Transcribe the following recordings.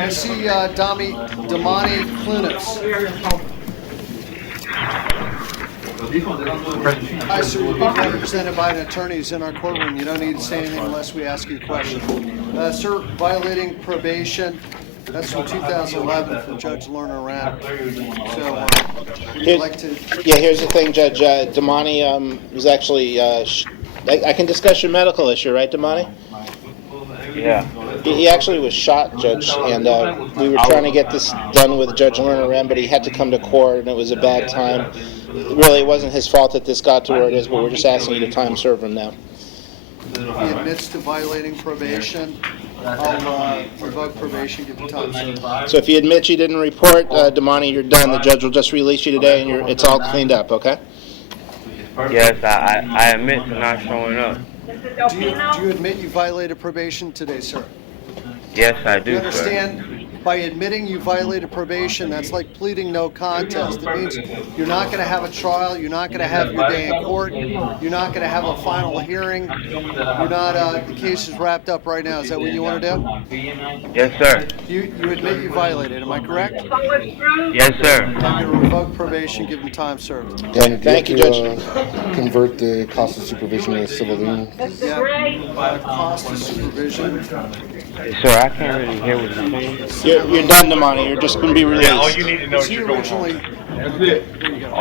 I see Damani Clunas. Hi, sir. You're being represented by an attorney who's in our courtroom. You don't need to say anything unless we ask you a question. Sir, violating probation. That's from 2011 from Judge Lerner Rand. So, would you like to? Yeah, here's the thing, Judge. Damani was actually. I can discuss your medical issue, right, Damani? Yeah. He actually was shot, Judge, and we were trying to get this done with Judge Lerner Rand, but he had to come to court, and it was a bad time. Really, it wasn't his fault that this got to where it is, but we're just asking you to time serve him now. He admits to violating probation. I'll revoke probation, give you time served. So if you admit you didn't report, Damani, you're done. The judge will just release you today, and it's all cleaned up, okay? Yes, I admit to not showing up. Do you admit you violated probation today, sir? Yes, I do, You understand? By admitting you violated probation, that's like pleading no contest. It means you're not going to have a trial, you're not going to have your day in court, you're not going to have a final hearing, you're not, the case is wrapped up right now. Is that what you want to do? Yes, sir. You admit you violated, am I correct? Yes, sir. I'm going to revoke probation, give him time served. Thank you, Judge. Convert the cost of supervision to a civil lien. Yeah, cost of supervision. Sir, I can't really hear what you're saying. You're done, Damani. You're just going to be released. All you need to know Was is he you're going home. originally? There you go.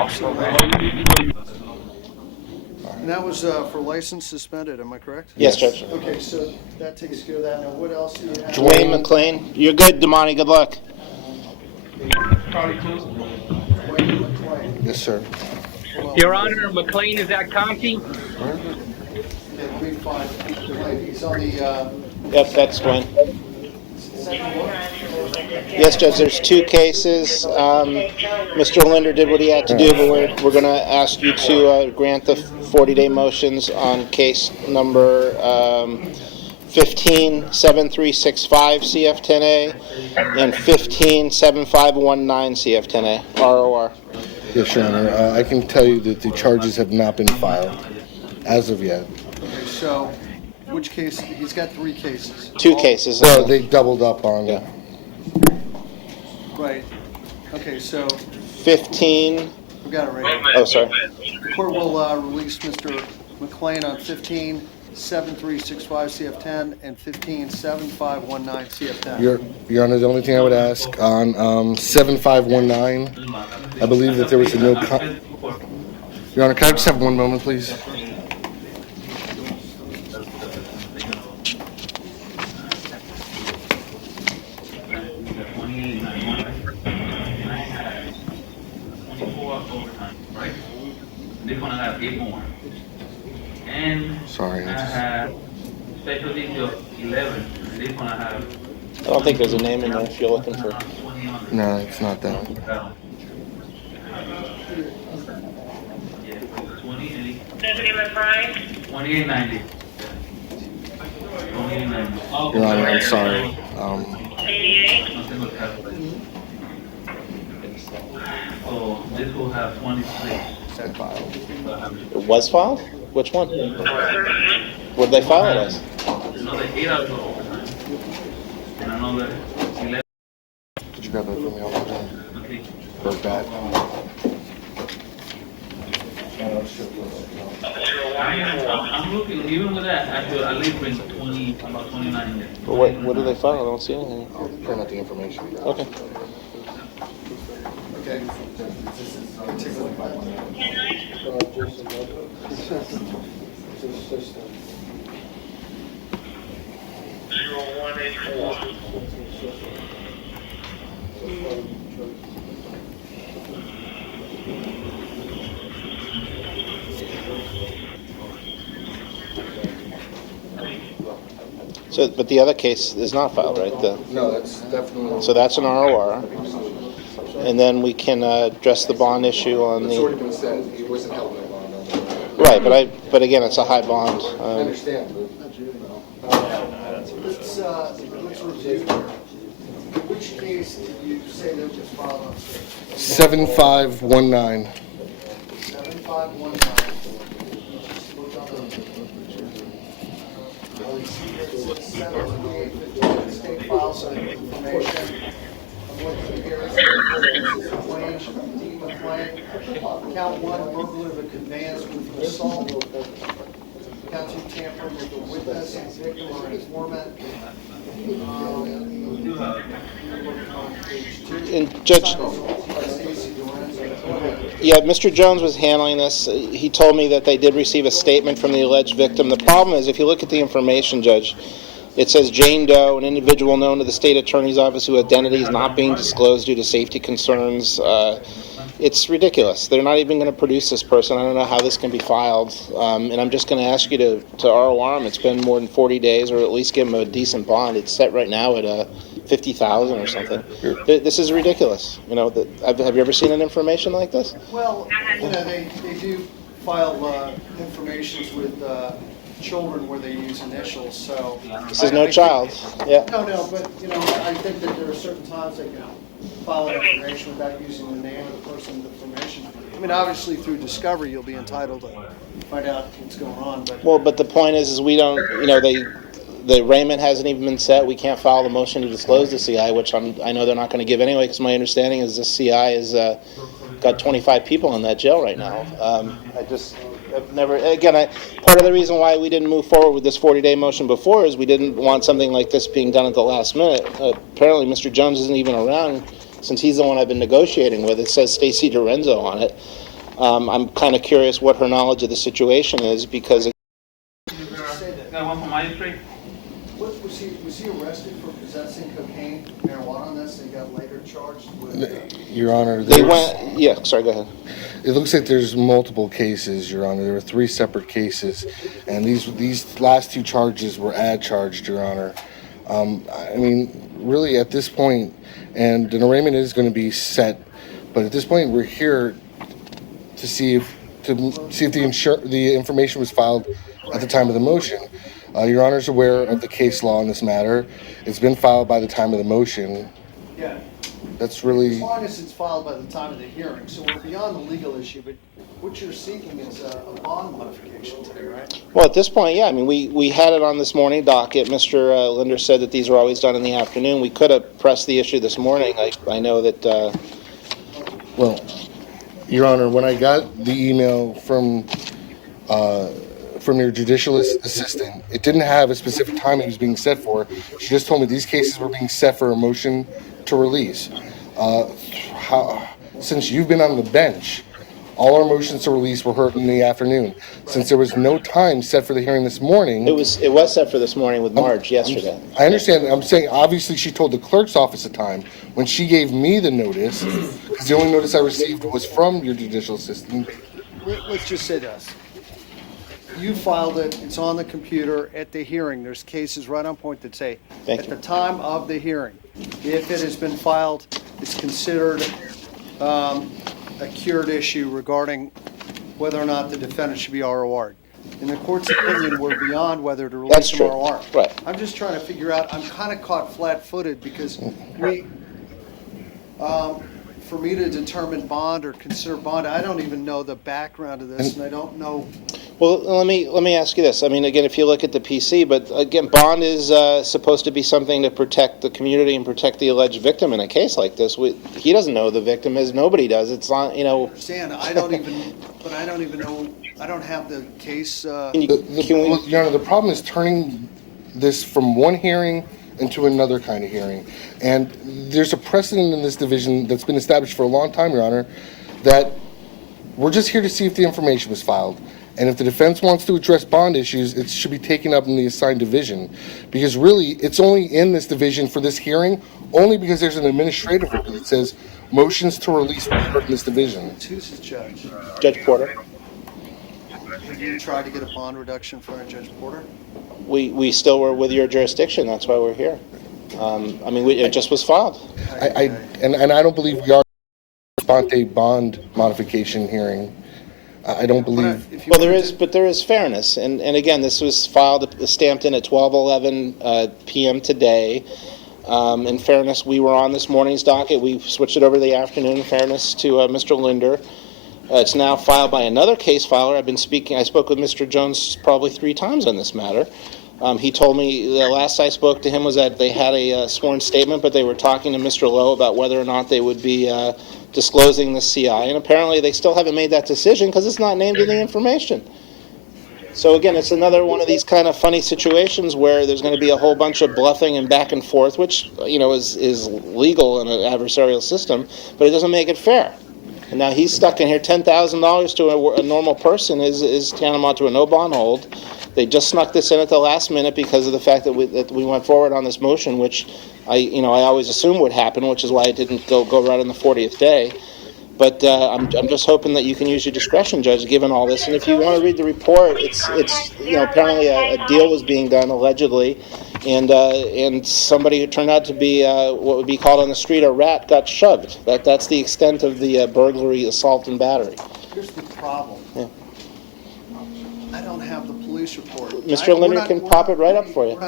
And that was for license suspended, am I correct? Yes, Judge. Okay, so that takes care of that. Now, what else do you have? Dwayne McLean. You're good, Damani. Good luck. Dwayne McLean. Yes, sir. Your Honor, McLean is at Conti. Okay, we find he's on the Yep, that's Dwayne. second one. Yes, Judge, there's two cases. Mr. Linder did what he had to do, but we're going to ask you to grant the 40-day motions on case number 157365 CF10A and 157519 CF10A, ROR. Yes, Your Honor. I can tell you that the charges have not been filed as of yet. Okay, so which case? He's got three cases. Two cases. Well, they doubled up on Yeah. Right. Okay, so 15. we got it right. Oh, sorry. The court will release Mr. McLean on 157365 CF10 and 157519 CF10. Your Honor, the only thing I would ask on 7519, I believe that there was a no. Your Honor, can I just have one moment, please? They're gonna have 8 more. And Sorry. I have special detail 11. They're gonna have. I don't think there's a name in there if you're looking for. No, it's not that. Yeah, 2080. 2890. 2890. 2890. Your Honor, I'm sorry. 88. Nothing will happen. So this will have 26. It was filed? Which one? What did they file it as? Another 8 hours of overtime. And another 11. Could you grab that for me? Okay. Or bad? I'm looking, even with that, I could at least bring 20, about 29 there. But what did they file? I don't see anything. I'll print out the information. Okay. Okay. So, but the other case is not filed, right? No, that's definitely. So that's an ROR. And then we can address the bond issue on It's already the. been said. He wasn't held in a bond. Right, but again, it's a high bond. I understand, but. Let's review. Which case did you say that was filed on? 7519. 7519. 7/8/15, state files of information. I'm looking here, claim, claim. Count 1, burglary of a conveyance with assault. Count 2, tampering with a witness, victim, or informant. And Judge, yeah, Mr. Jones was handling this. He told me that they did receive a statement from the alleged victim. The problem is, if you look at the information, Judge, it says Jane Doe, an individual known to the state attorney's office whose identity is not being disclosed due to safety concerns. It's ridiculous. They're not even going to produce this person. I don't know how this can be filed. And I'm just going to ask you to ROR him. It's been more than 40 days, or at least give him a decent bond. It's set right now at $50,000 or something. This is ridiculous. You know, have you ever seen an information like this? Well, you know, they do file informations with children where they use initials, so. This is no child. Yeah. No, but, you know, I think that there are certain times they can file information without using the name of the person with information. I mean, obviously through discovery, you'll be entitled to find out what's going on, but. Well, but the point is we don't, you know, the arraignment hasn't even been set. We can't file the motion to disclose the CI, which I know they're not going to give anyway, because my understanding is the CI has got 25 people in that jail right now. I've never, again, part of the reason why we didn't move forward with this 40-day motion before is we didn't want something like this being done at the last minute. Apparently, Mr. Jones isn't even around, since he's the one I've been negotiating with. It says Stacy DiRenzo on it. I'm kind of curious what her knowledge of the situation is, because... Got one from my street? Was he arrested for possessing cocaine, marijuana on this, and he got later charged with? Your Honor, Sorry, go ahead. It looks like there's multiple cases, Your Honor. There were 3 separate cases, and these last 2 charges were charged, Your Honor. I mean, really, at this point, and an arraignment is going to be set, but at this point, we're here to see if the information was filed at the time of the motion. Your Honor is aware of the case law in this matter. It's been filed by the time of the motion. Yeah. That's really... As long as it's filed by the time of the hearing. So we're beyond the legal issue, but what you're seeking is a bond modification today, right? Well, at this point, yeah. I mean, we had it on this morning docket. Mr. Linder said that these were always done in the afternoon. We could have pressed the issue this morning. I know that... Well, Your Honor, when I got the email from your judicial assistant, it didn't have a specific time it was being set for. She just told me these cases were being set for a motion to release. Since you've been on the bench, all our motions to release were heard in the afternoon. Since there was no time set for the hearing this morning... It was set for this morning with Marge yesterday. I understand. I'm saying, obviously, she told the clerk's office a time. When she gave me the notice, because the only notice I received was from your judicial assistant. Let's just say this. You filed it, it's on the computer at the hearing. There's cases right on point that say, at the time of the hearing, if it has been filed, it's considered a cured issue regarding whether or not the defendant should be ROR'd. In the court's opinion, we're beyond whether to release him ROR. Right. I'm just trying to figure out, I'm kind of caught flat-footed because for me to determine bond or consider bond, I don't even know the background of this, and I don't know. Well, let me ask you this. I mean, again, if you look at the PC, but again, bond is supposed to be something to protect the community and protect the alleged victim in a case like this. He doesn't know who the victim is. Nobody does. It's not, you know. I understand. I don't even know. I don't have the case. Your Honor, the problem is turning this from one hearing into another kind of hearing. And there's a precedent in this division that's been established for a long time, Your Honor, that we're just here to see if the information was filed. And if the defense wants to address bond issues, it should be taken up in the assigned division. Because really, it's only in this division for this hearing, only because there's an administrative record that says motions to release will be heard in this division. Who's the judge? Judge Porter. Have you tried to get a bond reduction for Judge Porter? We still were with your jurisdiction. That's why we're here. I mean, it just was filed. And I don't believe we are a bond modification hearing. I don't believe. Well, there is fairness, and again, this was filed, stamped in at 12:11 p.m. today. In fairness, we were on this morning's docket. We switched it over to the afternoon. In fairness to Mr. Linder, it's now filed by another case filer. I spoke with Mr. Jones probably 3 times on this matter. He told me the last I spoke to him was that they had a sworn statement, but they were talking to Mr. Lowe about whether or not they would be disclosing the CI, and apparently they still haven't made that decision because it's not named in the information. So again, it's another one of these kind of funny situations where there's going to be a whole bunch of bluffing and back and forth, which is legal in an adversarial system, but it doesn't make it fair. And now he's stuck in here. $10,000 to a normal person is tantamount to a no bond hold. They just snuck this in at the last minute because of the fact that we went forward on this motion, which I always assumed would happen, which is why I didn't go right on the 40th day. But I'm just hoping that you can use your discretion, Judge, given all this. And if you want to read the report, it's apparently a deal was being done allegedly, and somebody who turned out to be what would be called on the street a rat got shoved. That's the extent of the burglary, assault, and battery. Here's the problem. Yeah. I don't have the police report. Mr. Linder can pop it right up for you.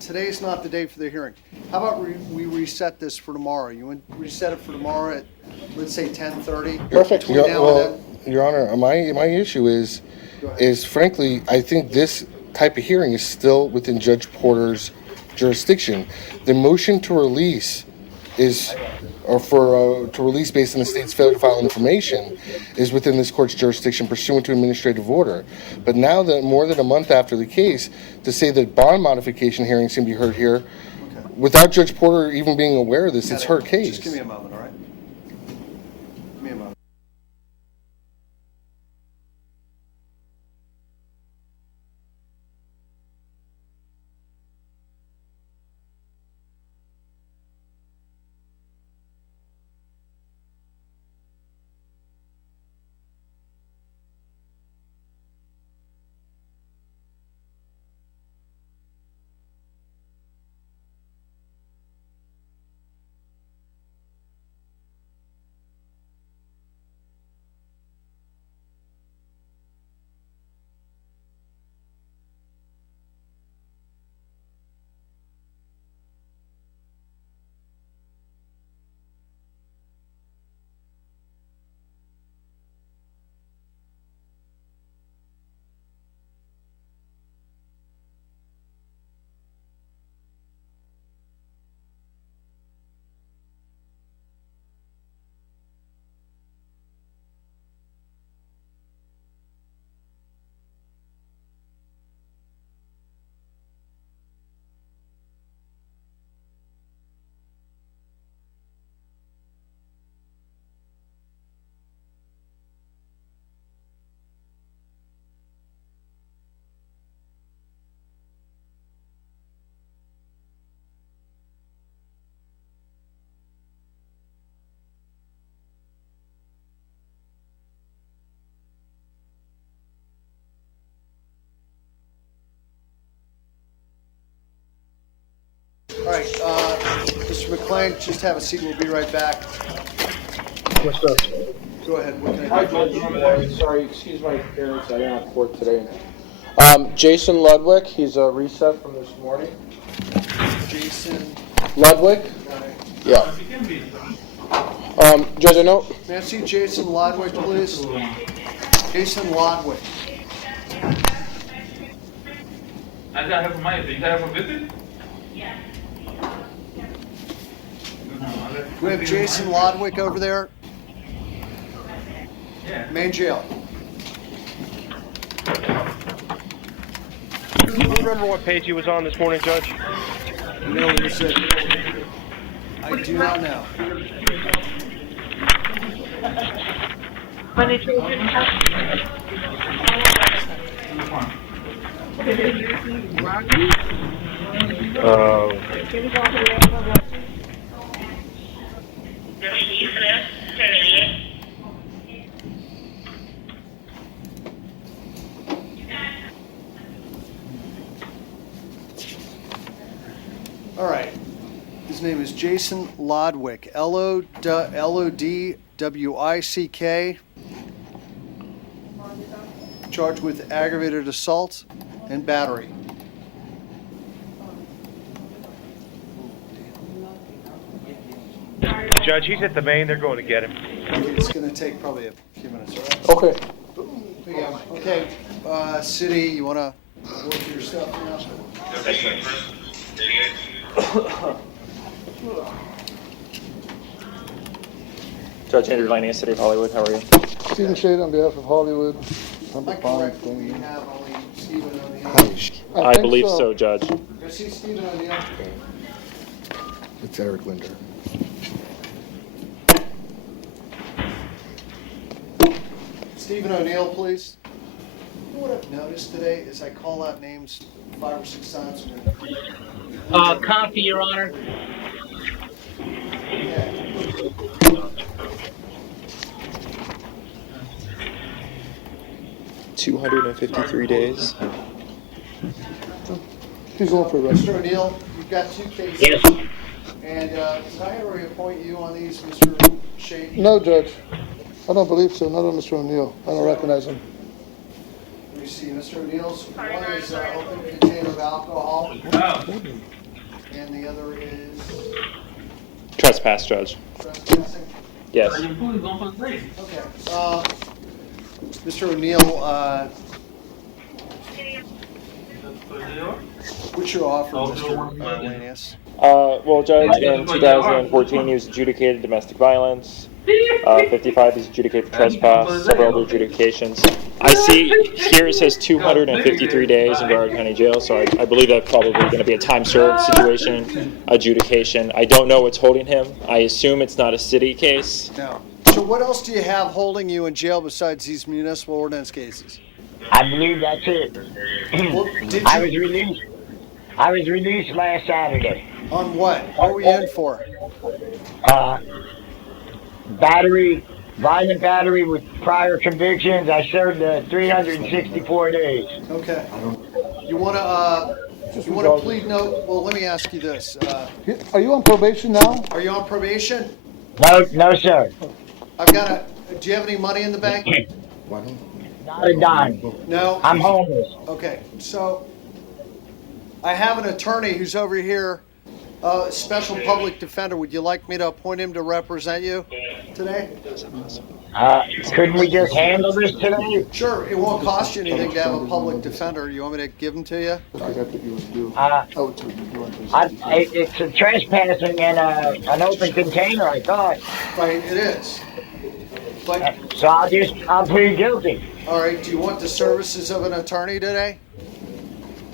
Today's not the day for the hearing. How about we reset this for tomorrow? You want to reset it for tomorrow at, let's say, 10:30? Perfect. Between now and then? Your Honor, my issue is frankly, I think this type of hearing is still within Judge Porter's jurisdiction. The motion to release to release based on the state's failure to file information is within this court's jurisdiction pursuant to administrative order. But now that more than a month after the case, to say that bond modification hearings can be heard here, without Judge Porter even being aware of this, it's her case. Just give me a moment, all right? Give me a moment. All right, Mr. McClain, just have a seat. We'll be right back. Yes, sir. Go ahead. What can Hi, I do? Judge. Sorry, excuse my appearance. I am at court today. Jason Ludwig. He's a reset from this morning. Jason. Ludwig? Yeah. Judge, I know. May I see Jason Lodwick, please? Jason Lodwick. I got her from my, you got her from visit? We have Jason Lodwick over there, Yeah. main jail. Do you remember what page he was on this morning, Judge? No, is it? I do not know. All right. His name is Jason Lodwick. Lodwick. Charged with aggravated assault and battery. Judge, he's at the main. They're going to get him. It's going to take probably a few minutes, all right? Okay. Okay, city, you want to work your stuff now? Judge Andrew Laney, City of Hollywood. How are you? Stephen Shade on behalf of Hollywood. Am I correct that we have only Stephen O'Neill? I think believe so, Judge. Go see Stephen O'Neill. It's Eric Linder. Stephen O'Neill, please. You know what I've noticed today is I call out names 5 or 6 times. Conti, Your Honor. Yeah. 253 days. He's going for arrest. Mr. O'Neill, you've got 2 cases. Yes. And did I ever appoint you on these, Mr. Shade? No, Judge. I don't believe so. Not on Mr. O'Neill. I don't recognize him. Let me see, Mr. O'Neill's, one is open container of alcohol, and the other is Trespass, Judge. trespassing. Yes. Okay. Mr. O'Neill, what's your offer, Mr. Lanius? Well, Judge, in 2014 he was adjudicated domestic violence. 55 is adjudicated for trespass, several other adjudications. I see here it says 253 days in Broward County Jail, so I believe that's probably going to be a time served situation, adjudication. I don't know what's holding him. I assume it's not a city case. No. So what else do you have holding you in jail besides these municipal ordinance cases? I believe that's it. Well, did I you, was released. I was released last Saturday. on what? What were you in for? Battery, violent battery with prior convictions. I served 364 days. Okay. You want to plead no? Well, let me ask you this. Are you on probation now? Are you on probation? No, sir. I've got a. Do you have any money in the bank? Not a dime. No. I'm homeless. Okay. So I have an attorney who's over here, special public defender. Would you like me to appoint him to represent you today? Couldn't we just handle this today? Sure. It won't cost you anything to have a public defender. You want me to give him to you? It's a trespassing in an open container, I thought. Right. It is. But So I'll plead guilty. all right. Do you want the services of an attorney today?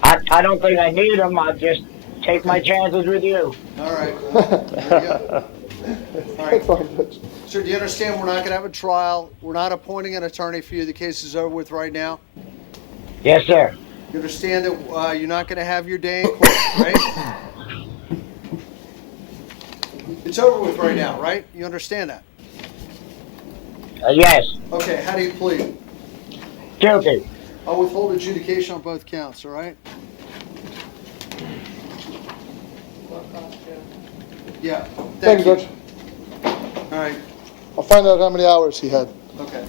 I don't think I need them. I'll just take my chances with you. All right. There you go. All right. Fine, Judge. Sir, do you understand we're not going to have a trial? We're not appointing an attorney for you. The case is over with right now. Yes, sir. You understand that you're not going to have your day in court, right? It's over with right now, right? You understand that? Yes. Okay, how do you plead? Guilty. I'll withhold adjudication on both counts, all right? Yeah. Thank you, Judge. All right. I'll find out how many hours he had. Okay.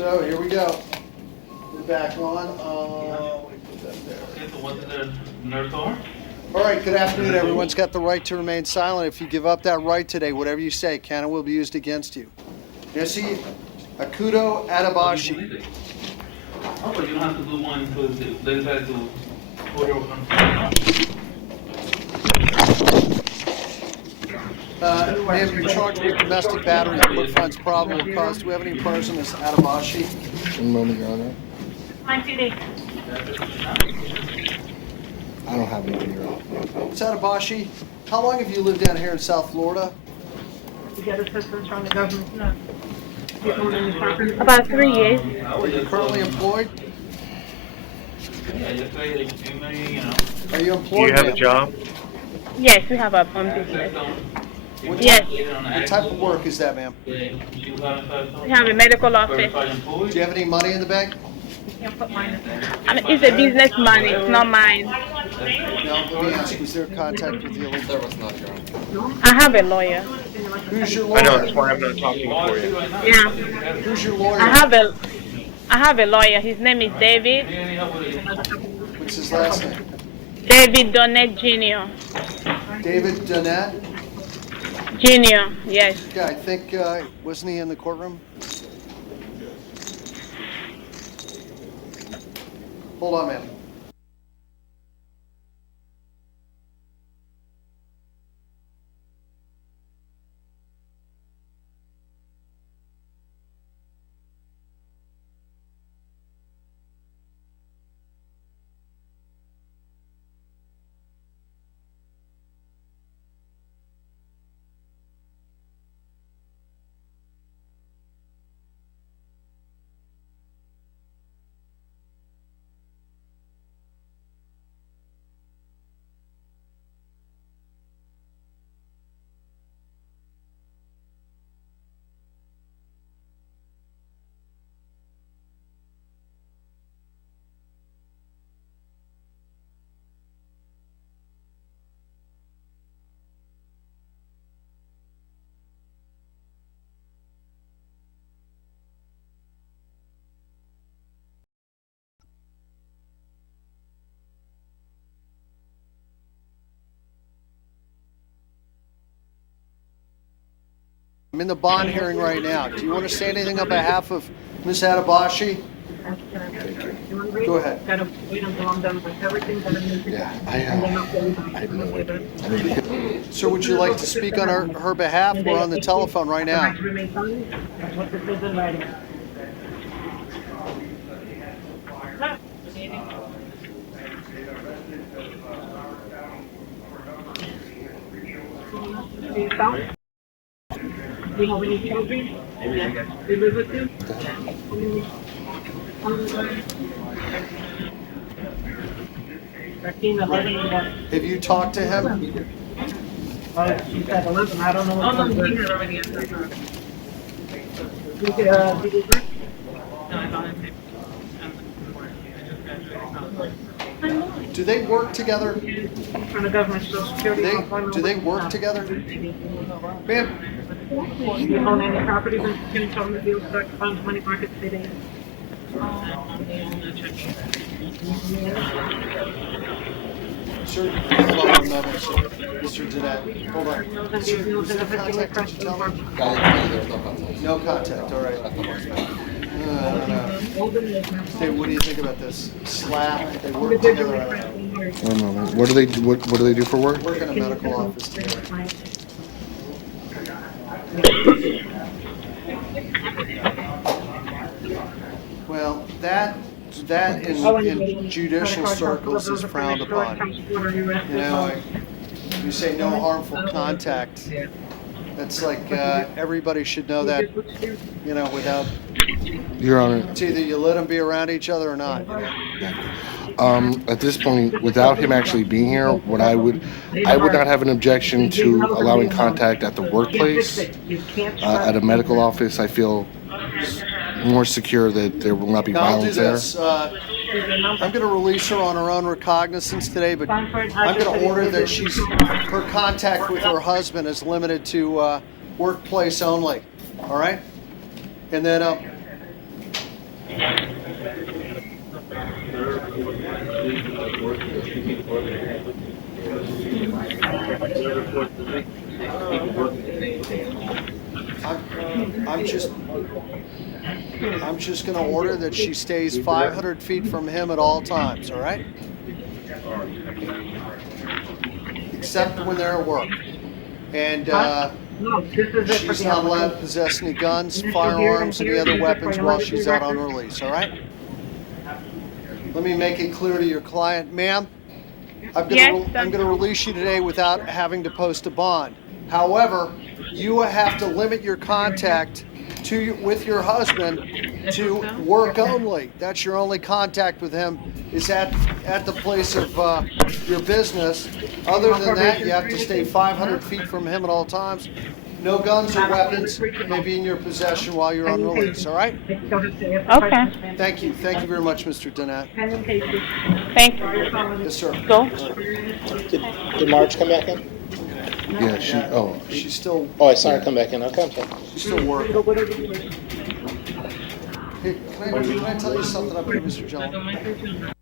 So here we go. We're back on. We put that there. Okay, so what is the nurse or? All right, good afternoon. Everyone's got the right to remain silent. If you give up that right today, whatever you say can and will be used against you. Yossi Akudo Adabashi. Oh, but you don't have to do one to they decide to order one. Ma'am, you're charged with domestic battery. The court finds probable cause. Do we have any person as Adabashi? One moment, Your Honor. I don't have anything, Your Honor. Ms. Adabashi, how long have you lived down here in South Florida? You get assistance from the government? No. About 3 years. Are you currently employed? Yeah, just say that you may, you know. Are you Do employed? you have a ma'am? job? Yes, we have our own business. What Yes. What type of work is that, ma'am? Do We have a medical office. you have any money in the bank? I mean, it's a business money, it's not mine. No, let me ask, was there contact with the illegal? There was not, Your Honor. I have a lawyer. Who's your lawyer? I know, that's why I'm not talking for you. Yeah. Who's your lawyer? I have a lawyer. His name is David. What's his last name? David Donnet Jr. David Donnet? Jr., yes. Yeah, I think, wasn't he in the courtroom? Hold on, ma'am. I'm in the bond hearing right now. Do you want to say anything on behalf of Ms. Adabashi? Go ahead. Yeah, I have no idea. I mean, Sir, would you like to speak on her behalf? We're on the telephone right now. Do you have any children? They live with you? Have you talked to him? She said 11. I don't know what. Oh, no, he had already answered her. Did you work? No, I don't have Do they work together? From the government social security. Do they work together? Ma'am? You own any properties in from the deal stock funds, money market savings? Sir, hold on a moment, sir. Mr. Jeanette, hold on. Sir, was there contact, did you tell me? No contact, all right. I don't know. Hey, what do you think about this? Slap, they work together. one moment. What do they do for work? Work in a medical office together. Well, that in judicial circles is frowned upon. You know, you say no harmful contact. That's like everybody should know that. You know, without. Your Honor. It's either you let them be around each other or not. At this point, without him actually being here, I would not have an objection to allowing contact at the workplace. At a medical office, I feel more secure that there will not be violence there. I'm going to release her on her own recognizance today, but I'm going to order that her contact with her husband is limited to workplace only. All right? And then I'm just going to order that she stays 500 feet from him at all times, all right? Except when they're at work. And No, this is it for she's the not allowed to application. possess any guns, Initial here and firearms, any here, other use it weapons for while your she's out on record. release, all right? Let me make it clear to your client, ma'am, I'm going to release you today without having to post a bond. However, you have to limit your contact with your husband to work only. That's your only contact with him is at the place of your business. Other than that, you have to stay 500 feet from him at all times. No guns or weapons may be in your possession while you're on release, all right? Okay. Thank you. Thank you very much, Mr. Donat. Thank you. Yes, sir. Go. Did Marge come back in? Yeah, she's still. Oh, I saw her come back in. Okay, I'm sorry. She's still working. Hey, can I tell you something up here, Mr. John?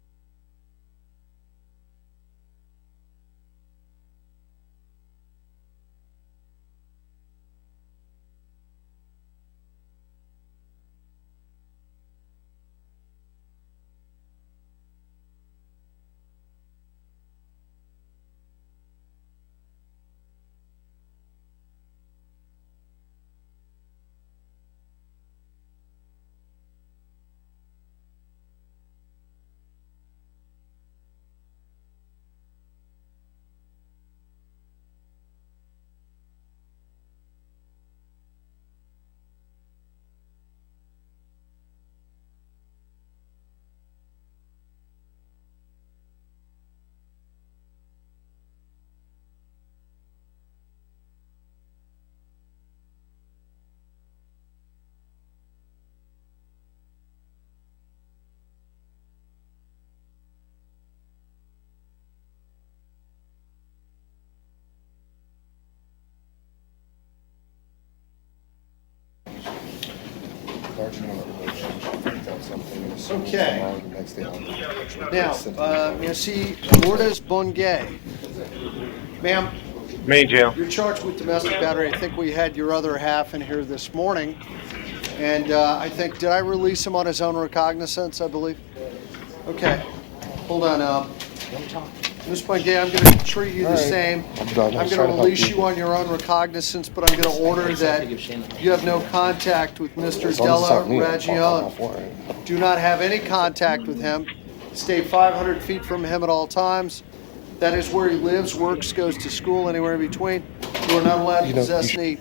Okay. Now, merci Lourdes Bongay. Ma'am. Main jail. You're charged with domestic battery. I think we had your other half in here this morning. And I think, did I release him on his own recognizance, I believe? Okay. Hold on. Ms. Bongay, I'm going to treat you the same. I'm going to release you on your own recognizance, but I'm going to order that you have no contact with Mr. Della Ragione. Do not have any contact with him. Stay 500 feet from him at all times. That is where he lives, works, goes to school, anywhere in between. You are not allowed to possess any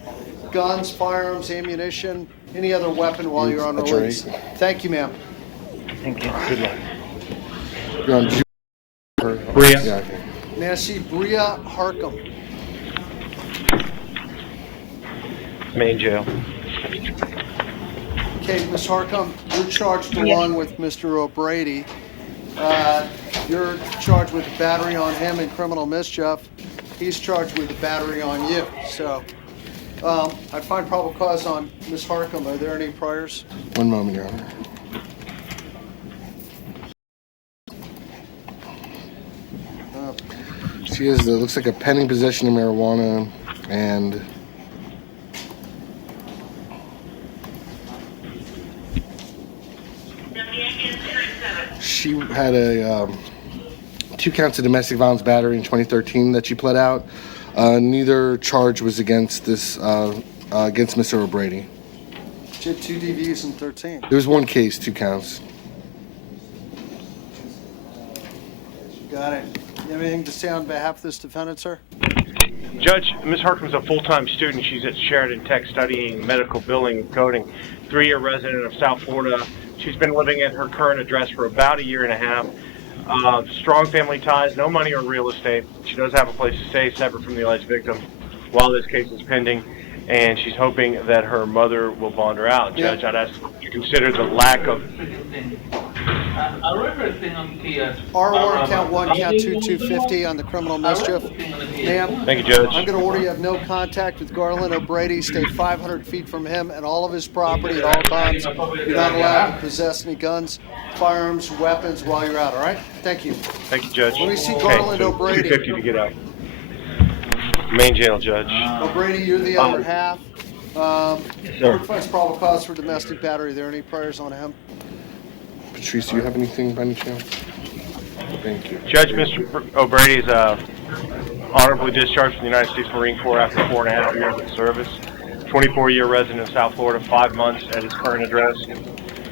guns, firearms, ammunition, any other weapon while you're on release. Thank you, ma'am. Thank you. Good luck. You're on Bria. Yeah, okay. May I see Bria Harcum? Main jail. Okay, Ms. Harcum, you're charged along with Mr. O'Brady. You're charged with battery on him and criminal mischief. He's charged with battery on you. So I find probable cause on Ms. Harcum. Are there any priors? One moment, Your Honor. She has, looks like a pending possession of marijuana, and she had a 2 counts of domestic violence battery in 2013 that she pled out. Neither charge was against against Mr. O'Brady. She had 2 DVs in 13. There was 1 case, 2 counts. Got it. You have anything to say on behalf of this defendant, sir? Judge, Ms. Harcum's a full-time student. She's at Sheridan Tech studying medical billing and coding. 3-year resident of South Florida. She's been living at her current address for about 1.5 years. Strong family ties, no money or real estate. She does have a place to stay separate from the alleged victim while this case is pending, and she's hoping that her mother will bond her out. Judge, I'd ask you to consider the lack of I remember the thing on the R1, count 1, count 2, 250 on the criminal mischief. Ma'am, Thank you, Judge. I'm going to order you have no contact with Garland O'Brady. Stay 500 feet from him and all of his property at all times. You're not allowed to possess any guns, firearms, weapons while you're out, all right? Thank you. Thank you, Judge. Let me see Garland O'Brady. 250 to get out. Main jail, Judge. O'Brady, you're the other half. sir. Finds probable cause for domestic battery. Are there any priors on him? Patrice, do you have anything by any chance? Thank you. Judge, Mr. O'Brady is honorably discharged from the United States Marine Corps after 4.5 years of service. 24-year resident of South Florida, 5 months at his current address.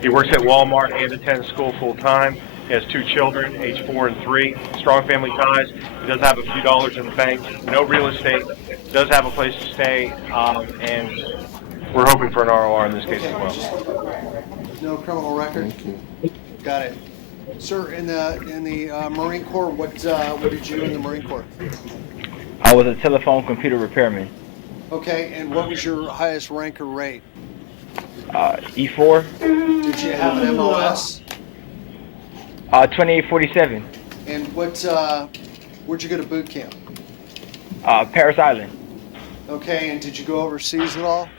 He works at Walmart and attends school full-time. He has 2 children, age 4 and 3. Strong family ties. He does have a few dollars in the bank. No real estate. Does have a place to stay, and we're hoping for an ROR in this case as well. No criminal record? Thank you. Got it. Sir, in the Marine Corps, what did you do in the Marine Corps? I was a telephone computer repairman. Okay, and what was your highest rank or rate? E4. Did you have an MOS? 2847. And where'd you go to boot camp? Paris Island. Okay, and did you go overseas at all?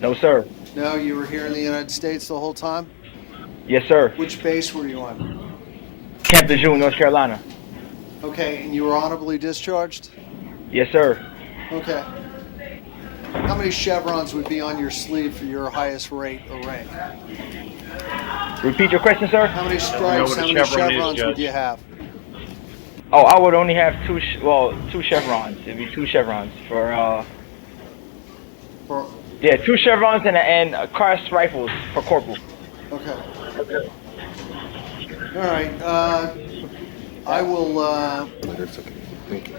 No, sir. No, you were here in the United States the whole time? Yes, sir. Which base were you on? Camp Lejeune, North Carolina. Okay, and you were honorably discharged? Yes, sir. Okay. How many chevrons would be on your sleeve for your highest rate or rank? Repeat your question, sir. How many stripes, how many chevrons would you have? Oh, I would only have two chevrons. It'd be 2 chevrons for 2 chevrons and cross rifles for corporal. Okay. All right. I will. Thank you.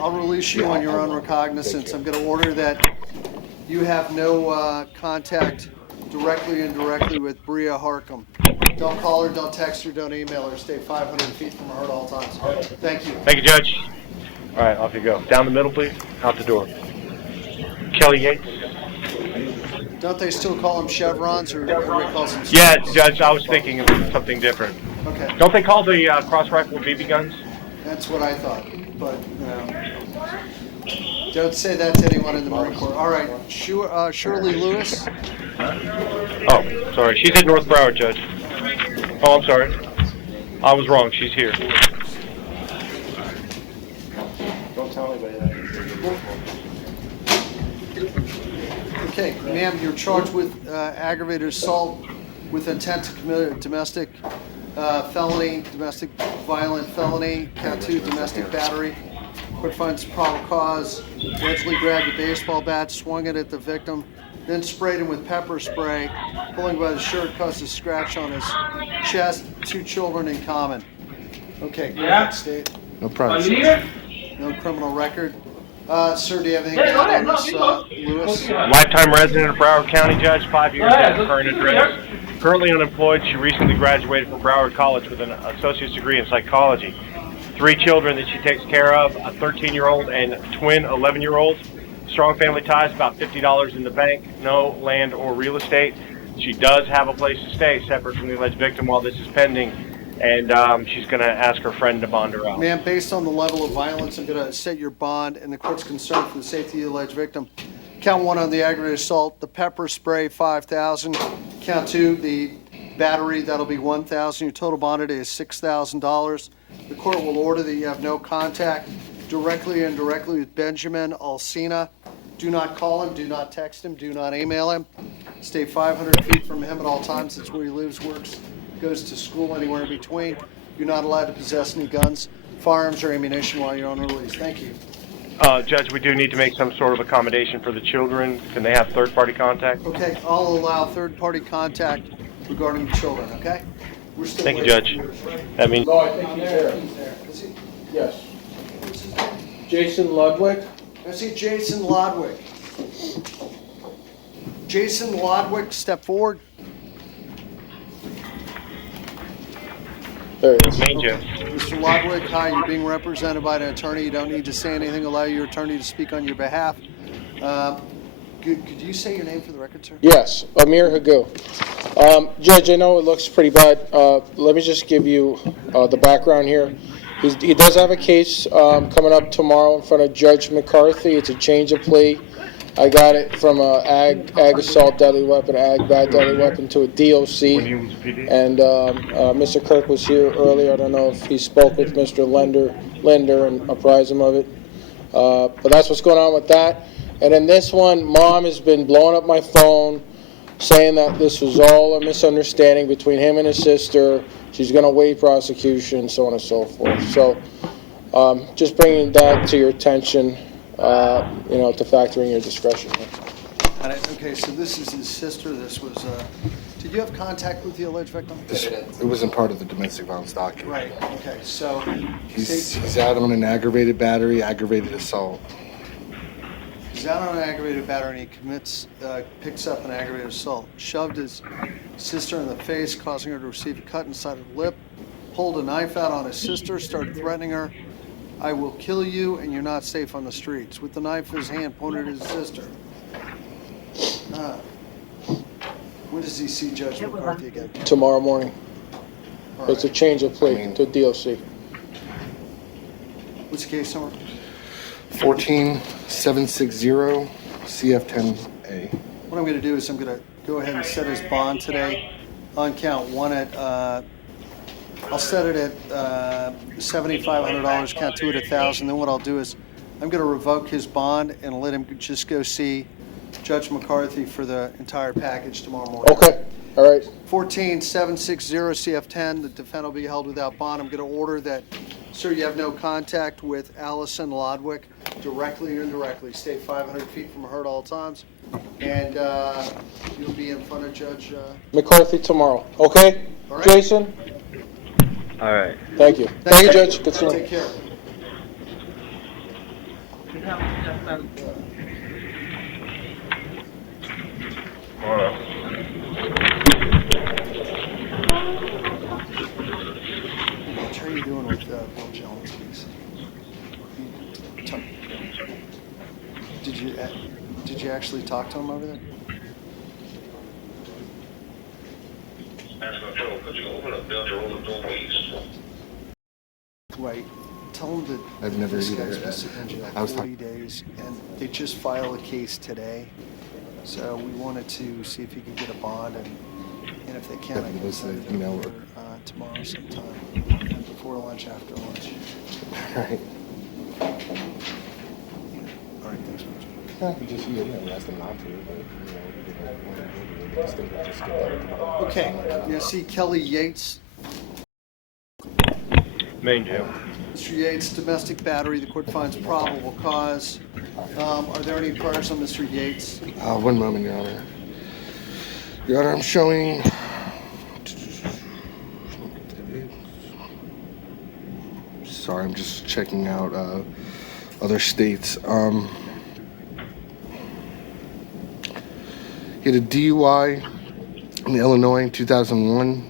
I'll release you on your own recognizance. I'm going to order that you have no contact directly and indirectly with Bria Harcum. Don't call her, don't text her, don't email her. Stay 500 feet from her at all times. Thank you. Thank you, Judge. All right, off you go. Down the middle, please. Out the door. Kelly Yates. Don't they still call them chevrons, or everybody calls them? Yeah, Judge, I was thinking of something different. Okay. Don't they call the cross rifle BB guns? That's what I thought, but don't say that to anyone in the Marine Corps. All right, Shirley Lewis. Oh, sorry. She's at North Broward, Judge. Oh, I'm sorry. I was wrong. She's here. Don't tell anybody that. Okay, ma'am, you're charged with aggravated assault with intent to commit a domestic felony, domestic violent felony, count 2, domestic battery. Court finds probable cause, allegedly grabbed a baseball bat, swung it at the victim, then sprayed him with pepper spray, pulling by the shirt, caused a scratch on his chest, 2 children in common. Okay, Yeah. state. No problem. No criminal record. Sir, do you have anything to add on this, Lewis? Lifetime resident of Broward County, Judge, 5 years at her current address. Currently unemployed. She recently graduated from Broward College with an associate's degree in psychology. 3 children that she takes care of, a 13-year-old and twin 11-year-olds. Strong family ties, about $50 in the bank, no land or real estate. She does have a place to stay separate from the alleged victim while this is pending, and she's going to ask her friend to bond her out. Ma'am, based on the level of violence, I'm going to set your bond and the court's concerned for the safety of the alleged victim. Count 1 on the aggravated assault, the pepper spray, $5,000. Count 2, the battery, that'll be $1,000. Your total bond today is $6,000. The court will order that you have no contact directly and indirectly with Benjamin Alsina. Do not call him, do not text him, do not email him. Stay 500 feet from him at all times. That's where he lives, works, goes to school, anywhere in between. You're not allowed to possess any guns, firearms, or ammunition while you're on release. Thank you. Judge, we do need to make some sort of accommodation for the children. Can they have third-party contact? Okay, I'll allow third-party contact regarding the children, okay? We're still Thank you, waiting. Judge. That means... No, I think he's there. Yes. Jason Ludwig? I see Jason Lodwick. Jason Lodwick, step forward. There it is. Main jail. Mr. Lodwick, hi, you're being represented by an attorney. You don't need to say anything. Allow your attorney to speak on your behalf. Could you say your name for the record, sir? Yes, Amir Hagu. Judge, I know it looks pretty bad. Let me just give you the background here. He does have a case coming up tomorrow in front of Judge McCarthy. It's a change of plea. I got it from a ag assault deadly weapon, ag bad deadly weapon to a DOC. And Mr. Kirk was here earlier. I don't know if he spoke with Mr. Linder and apprised him of it. But that's what's going on with that. And in this one, Mom has been blowing up my phone, saying that this was all a misunderstanding between him and his sister. She's going to waive prosecution, so on and so forth. So just bringing that to your attention, to factor in your discretion. Okay, so this is his sister. This was, did you have contact with the alleged victim? It wasn't part of the domestic violence document. Right, okay, so. He's out on an aggravated battery, aggravated assault. He's out on an aggravated battery and he picks up an aggravated assault. Shoved his sister in the face, causing her to receive a cut inside her lip. Pulled a knife out on his sister, started threatening her. I will kill you and you're not safe on the streets. With the knife in his hand, pointed at his sister. When does he see Judge McCarthy again? Tomorrow morning. Right. It's a change of plea to DOC. What's the case number? 14760 CF10A. What I'm going to do is I'm going to go ahead and set his bond today on count one at, I'll set it at $7,500, count two at $1,000. Then what I'll do is I'm going to revoke his bond and let him just go see Judge McCarthy for the entire package tomorrow morning. Okay, all right. 14760 CF10, the defendant will be held without bond. I'm going to order that, sir, you have no contact with Allison Lodwick, directly or indirectly. Stay 500 feet from her at all times. And you'll be in front of Judge McCarthy tomorrow. Okay, all right. Jason? All right. Thank you. Thank you, Judge. Good seeing you. Take care. How are you doing with Bill Jones, please? Did you actually talk to him over there? Right. Tell him that I've never this either. guy's been sitting in jail I was 40 days, and they just filed a case today. So we wanted to see if he could get a bond, and if they can, I can send it over tomorrow sometime, before lunch, after lunch. All right. All right, thanks much. Just, ask them not to, but, just get that. Okay, you see Kelly Yates. Main jail. Mr. Yates, domestic battery, the court finds probable cause. Are there any priors on Mr. Yates? One moment, Your Honor. Your Honor, I'm showing... Sorry, I'm just checking out other states. He had a DUI in Illinois in 2001.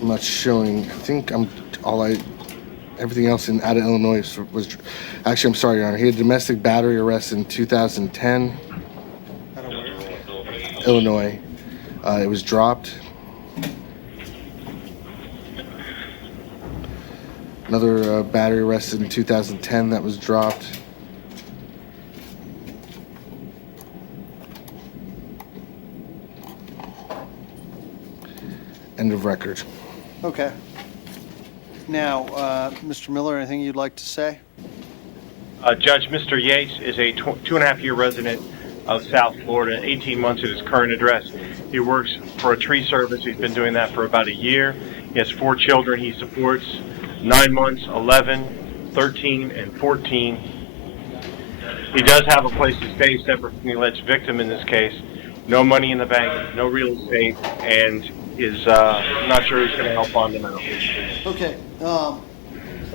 I'm not showing. I think everything else out of Illinois was. Actually, I'm sorry, Your Honor. He had a domestic battery arrest in 2010. Illinois. It was dropped. Another battery arrest in 2010 that was dropped. End of record. Okay. Now, Mr. Miller, anything you'd like to say? Judge, Mr. Yates is a 2.5-year resident of South Florida, 18 months at his current address. He works for a tree service. He's been doing that for about a year. He has 4 children he supports, 9 months, 11, 13, and 14. He does have a place to stay separate from the alleged victim in this case. No money in the bank, no real estate, and is not sure who's going to help bond him out. Okay.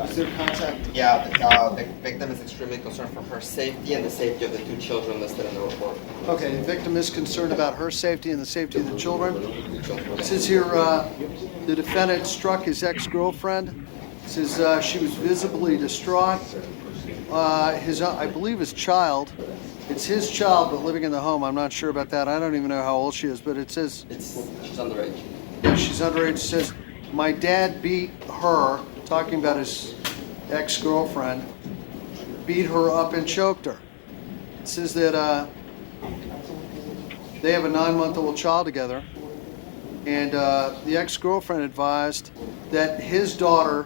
Is there contact? Yeah, the victim is extremely concerned for her safety and the safety of the 2 children listed in the report. Okay, the victim is concerned about her safety and the safety of the children. It says here the defendant struck his ex-girlfriend. It says she was visibly distraught. I believe his child, it's his child, but living in the home. I'm not sure about that. I don't even know how old she is, but it says she's underage. Yeah, she's underage. It says my dad beat her, talking about his ex-girlfriend, beat her up and choked her. It says that they have a 9-month-old child together, and the ex-girlfriend advised that his daughter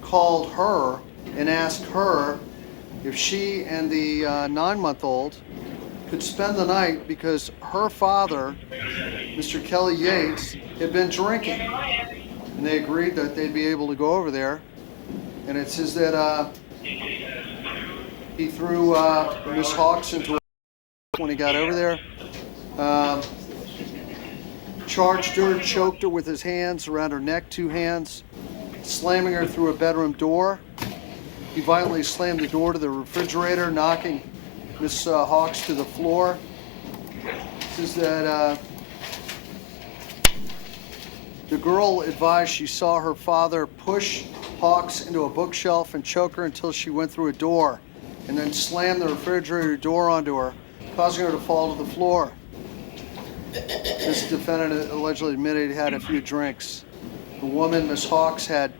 called her and asked her if she and the 9-month-old could spend the night because her father, Mr. Kelly Yates, had been drinking. And they agreed that they'd be able to go over there. And it says that he threw Miss Hawks into when he got over there. Charged her, choked her with his hands around her neck, 2 hands, slamming her through a bedroom door. He violently slammed the door to the refrigerator, knocking Miss Hawks to the floor. It says that the girl advised she saw her father push Hawks into a bookshelf and choke her until she went through a door, and then slam the refrigerator door onto her, causing her to fall to the floor. This defendant allegedly admitted he had a few drinks. The woman, Miss Hawks, had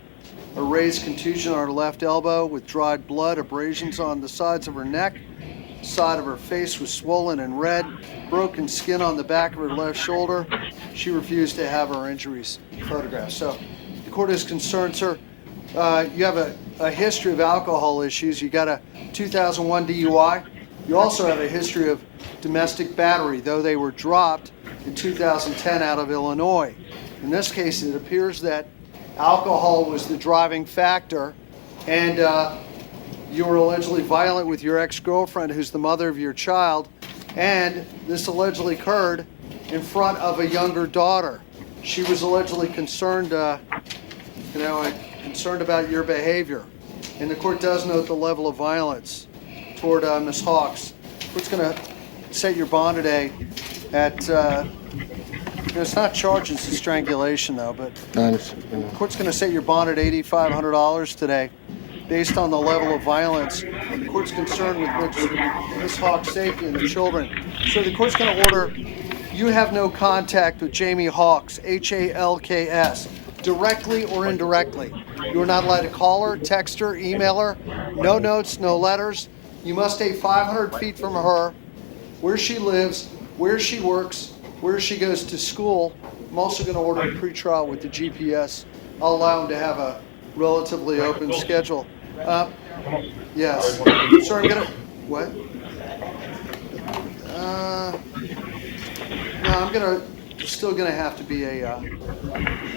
a raised contusion on her left elbow with dried blood, abrasions on the sides of her neck. The side of her face was swollen and red, broken skin on the back of her left shoulder. She refused to have her injuries photographed. So the court is concerned, sir. You have a history of alcohol issues. You got a 2001 DUI. You also have a history of domestic battery, though they were dropped in 2010 out of Illinois. In this case, it appears that alcohol was the driving factor, and you were allegedly violent with your ex-girlfriend, who's the mother of your child, and this allegedly occurred in front of a younger daughter. She was allegedly concerned, concerned about your behavior, and the court does note the level of violence toward Ms. Hawks. The court's going to set your bond today at. It's not charged as strangulation, though, but the court's going to set your bond at $8,500 today based on the level of violence. The court's concerned with Ms. Hawks' safety and the children. So the court's going to order you have no contact with Jamie Hawks, Halks, directly or indirectly. You are not allowed to call her, text her, email her, no notes, no letters. You must stay 500 feet from her, where she lives, where she works, where she goes to school. I'm also going to order a pretrial with the GPS. I'll allow him to have a relatively open schedule. Yes. So I'm going to, what? No, I'm going to, still going to have to be a, I'm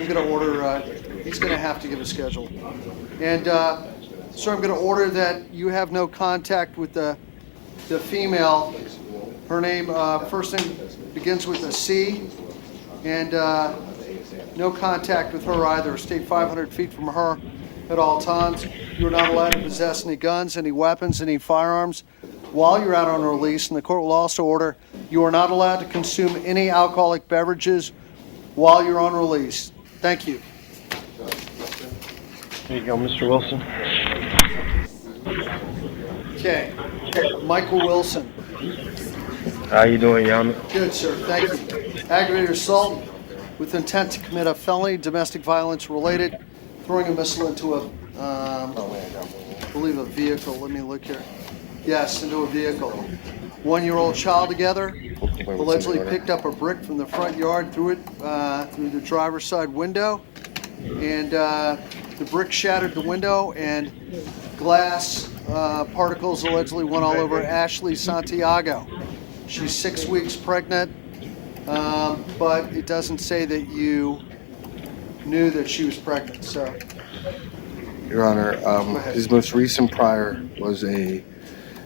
going to order, he's going to have to give a schedule. And so I'm going to order that you have no contact with the female. Her name, first name begins with a C, and no contact with her either. Stay 500 feet from her at all times. You're not allowed to possess any guns, any weapons, any firearms while you're out on release, and the court will also order you are not allowed to consume any alcoholic beverages while you're on release. Thank you. There you go, Mr. Wilson. Okay, Michael Wilson. How you doing, Yami? Good, sir. Thank you. Aggravated assault with intent to commit a felony, domestic violence related, throwing a missile into a, I believe a vehicle. Let me look here. Yes, into a vehicle. 1-year-old child together, allegedly picked up a brick from the front yard, threw it through the driver's side window, and the brick shattered the window, and glass particles allegedly went all over Ashley Santiago. She's 6 weeks pregnant, but it doesn't say that you knew that she was pregnant. So, Your Honor, his most recent prior was a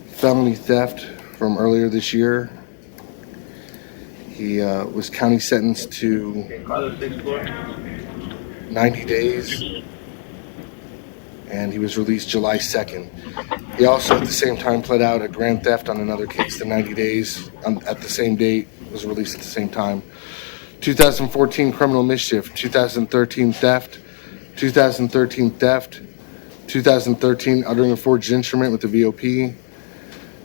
felony theft from earlier this year. He was county sentenced to 90 days and he was released July 2nd. He also, at the same time, pled out a grand theft on another case to 90 days at the same date, was released at the same time. 2014 criminal mischief, 2013 theft, 2013 theft, 2013 uttering a forged instrument with the VOP,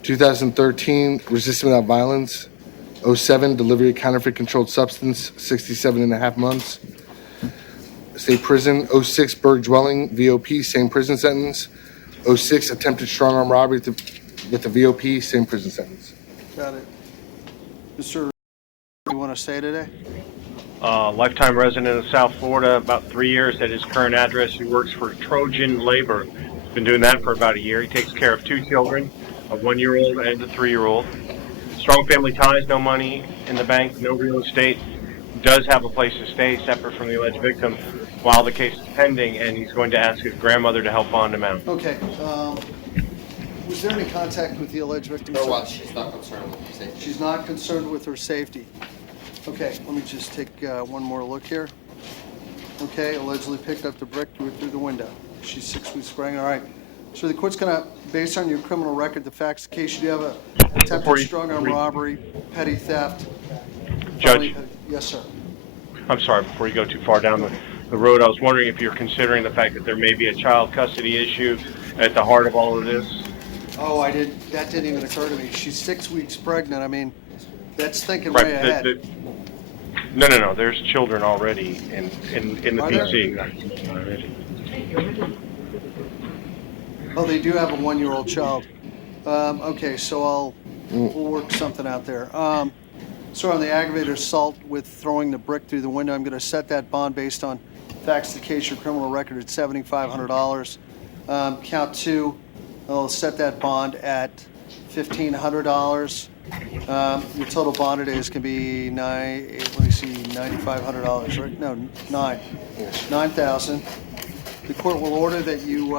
2013 resisting without violence, 07 delivery of counterfeit controlled substance, 67 and a half months. State prison, 06 Berg dwelling, VOP, same prison sentence. 06 attempted strong arm robbery with the VOP, same prison sentence. Got it. Mr. You want to say today? Lifetime resident of South Florida, about 3 years at his current address. He works for Trojan Labor. He's been doing that for about a year. He takes care of 2 children, a 1-year-old and a 3-year-old. Strong family ties, no money in the bank, no real estate. Does have a place to stay separate from the alleged victim while the case is pending, and he's going to ask his grandmother to help bond him out. Okay. Was there any contact with the alleged victim? There was. She's not concerned with her safety. She's not concerned with her safety. Okay, let me just take one more look here. Okay, allegedly picked up the brick, threw it through the window. She's 6 weeks pregnant. All right. So the court's gonna, based on your criminal record, the facts of the case, you do have a attempted strong arm robbery, petty theft. Judge. Yes, sir. I'm sorry, before you go too far down the road, I was wondering if you're considering the fact that there may be a child custody issue at the heart of all of this. Oh, that didn't even occur to me. She's 6 weeks pregnant. I mean, that's thinking way ahead. No. There's children already in the Are PC. Oh, they do have a 1-year-old child. Okay, so we'll work something out there. So on the aggravated assault with throwing the brick through the window, I'm going to set that bond based on facts of the case, your criminal record at $7,500. Count 2, I'll set that bond at $1,500. Your total bond today is going to be $9,500, right? No, $9,000. The court will order that you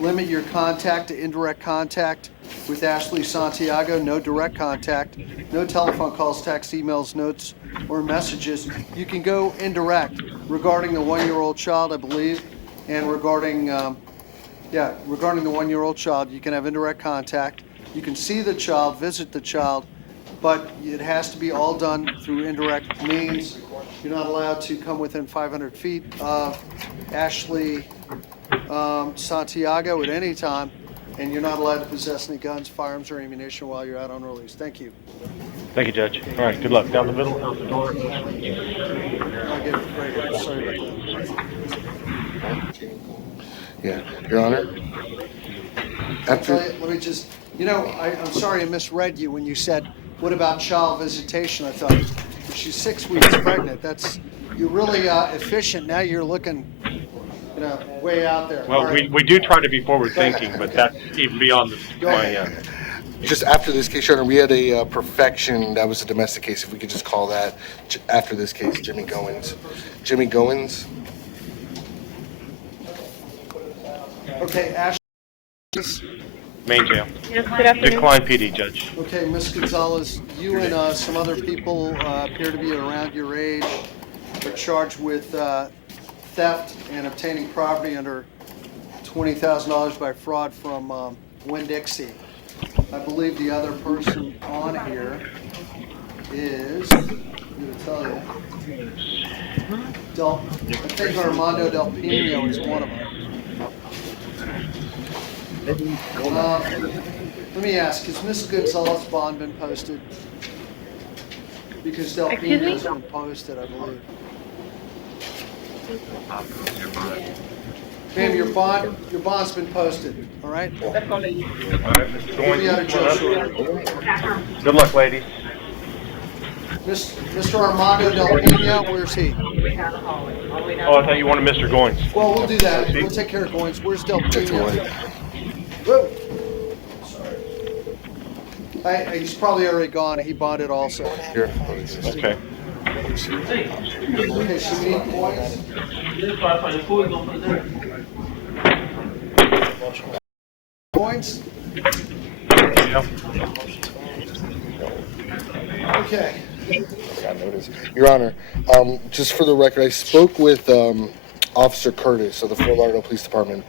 limit your contact to indirect contact with Ashley Santiago. No direct contact, no telephone calls, text, emails, notes, or messages. You can go indirect regarding the 1-year-old child, I believe, and regarding the 1-year-old child, you can have indirect contact. You can see the child, visit the child, but it has to be all done through indirect means. You're not allowed to come within 500 feet of Ashley Santiago at any time, and you're not allowed to possess any guns, firearms, or ammunition while you're out on release. Thank you. Thank you, Judge. All right, good luck. Down the middle, out the door. I'll get it right. Sorry about that. Yeah, Your Honor. Let me just, I'm sorry I misread you when you said, what about child visitation? I thought, if she's 6 weeks pregnant, you're really efficient. Now you're looking, way out there. Well, right. we do try to be forward-thinking, but that's even beyond my Just after this case, Your Honor, we had a perfection. That was a domestic case, if we could just call that. After this case, Jimmy Goins. Jimmy Goins. Okay, Ashley. Main jail. Yes, good afternoon. Decline PD, Judge. Okay, Ms. Gonzalez, you and some other people appear to be around your age, are charged with theft and obtaining property under $20,000 by fraud from Winn-Dixie. I believe the other person on here is, I'm going to tell you, I think Armando Del Pino is one of them. Let me ask, has Ms. Gonzalez bond been posted? Because Del Pino's been posted, I believe. Ma'am, your bond's been posted, all right? All right, Mr. We'll be out of jail shortly. Good luck, ladies. Mr. Armando Del Pino, where's he? Oh, I thought you wanted Mr. Goins. Well, we'll do that. We'll take care of Goins. Where's Del Pino? Whoa. Sorry. He's probably already gone. He bonded also. Here. Okay. Okay, so we need Goins. Goins? Okay. Your Honor, just for the record, I spoke with Officer Curtis of the Fort Lauderdale Police Department.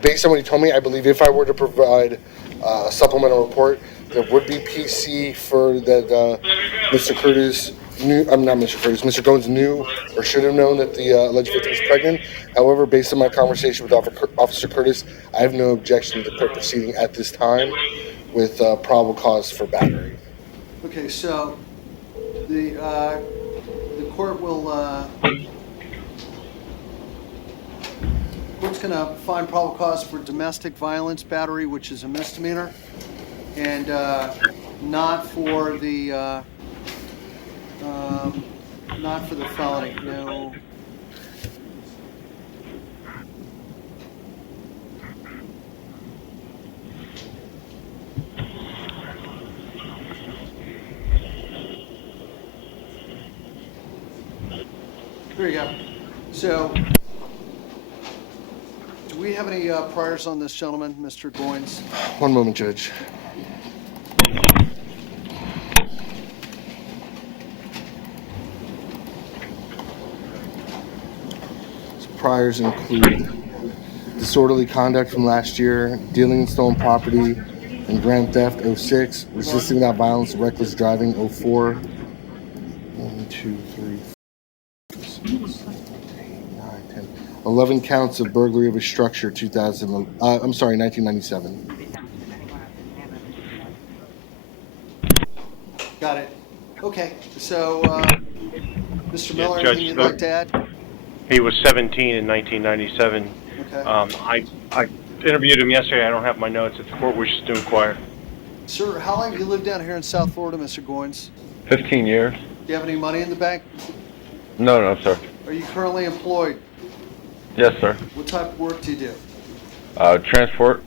Based on what he told me, I believe if I were to provide a supplemental report, there would be PC for that Mr. Curtis knew, I'm not Mr. Curtis, Mr. Goins knew or should have known that the alleged victim is pregnant. However, based on my conversation with Officer Curtis, I have no objection to the court proceeding at this time with probable cause for battery. Okay, so the court will court's going to find probable cause for domestic violence battery, which is a misdemeanor, and not for the felony. No. There you go. So, do we have any priors on this gentleman, Mr. Goins? One moment, Judge. His priors include disorderly conduct from last year, dealing in stolen property, and grand theft 06, resisting without violence, reckless driving 04. 1, 2, 3, 4, 6, 7, 8, 9, 10. 11 counts of burglary of a structure, 1997. Got it. Okay, so Mr. Yeah, Miller, Judge, anything you'd like to add? He was 17 in 1997. Okay. I interviewed him yesterday. I don't have my notes. If the court wishes to inquire. Sir, how long have you lived down here in South Florida, Mr. Goins? 15 years. Do you have any money in the bank? No, sir. Are you currently employed? Yes, sir. What type of work do you do? Transport.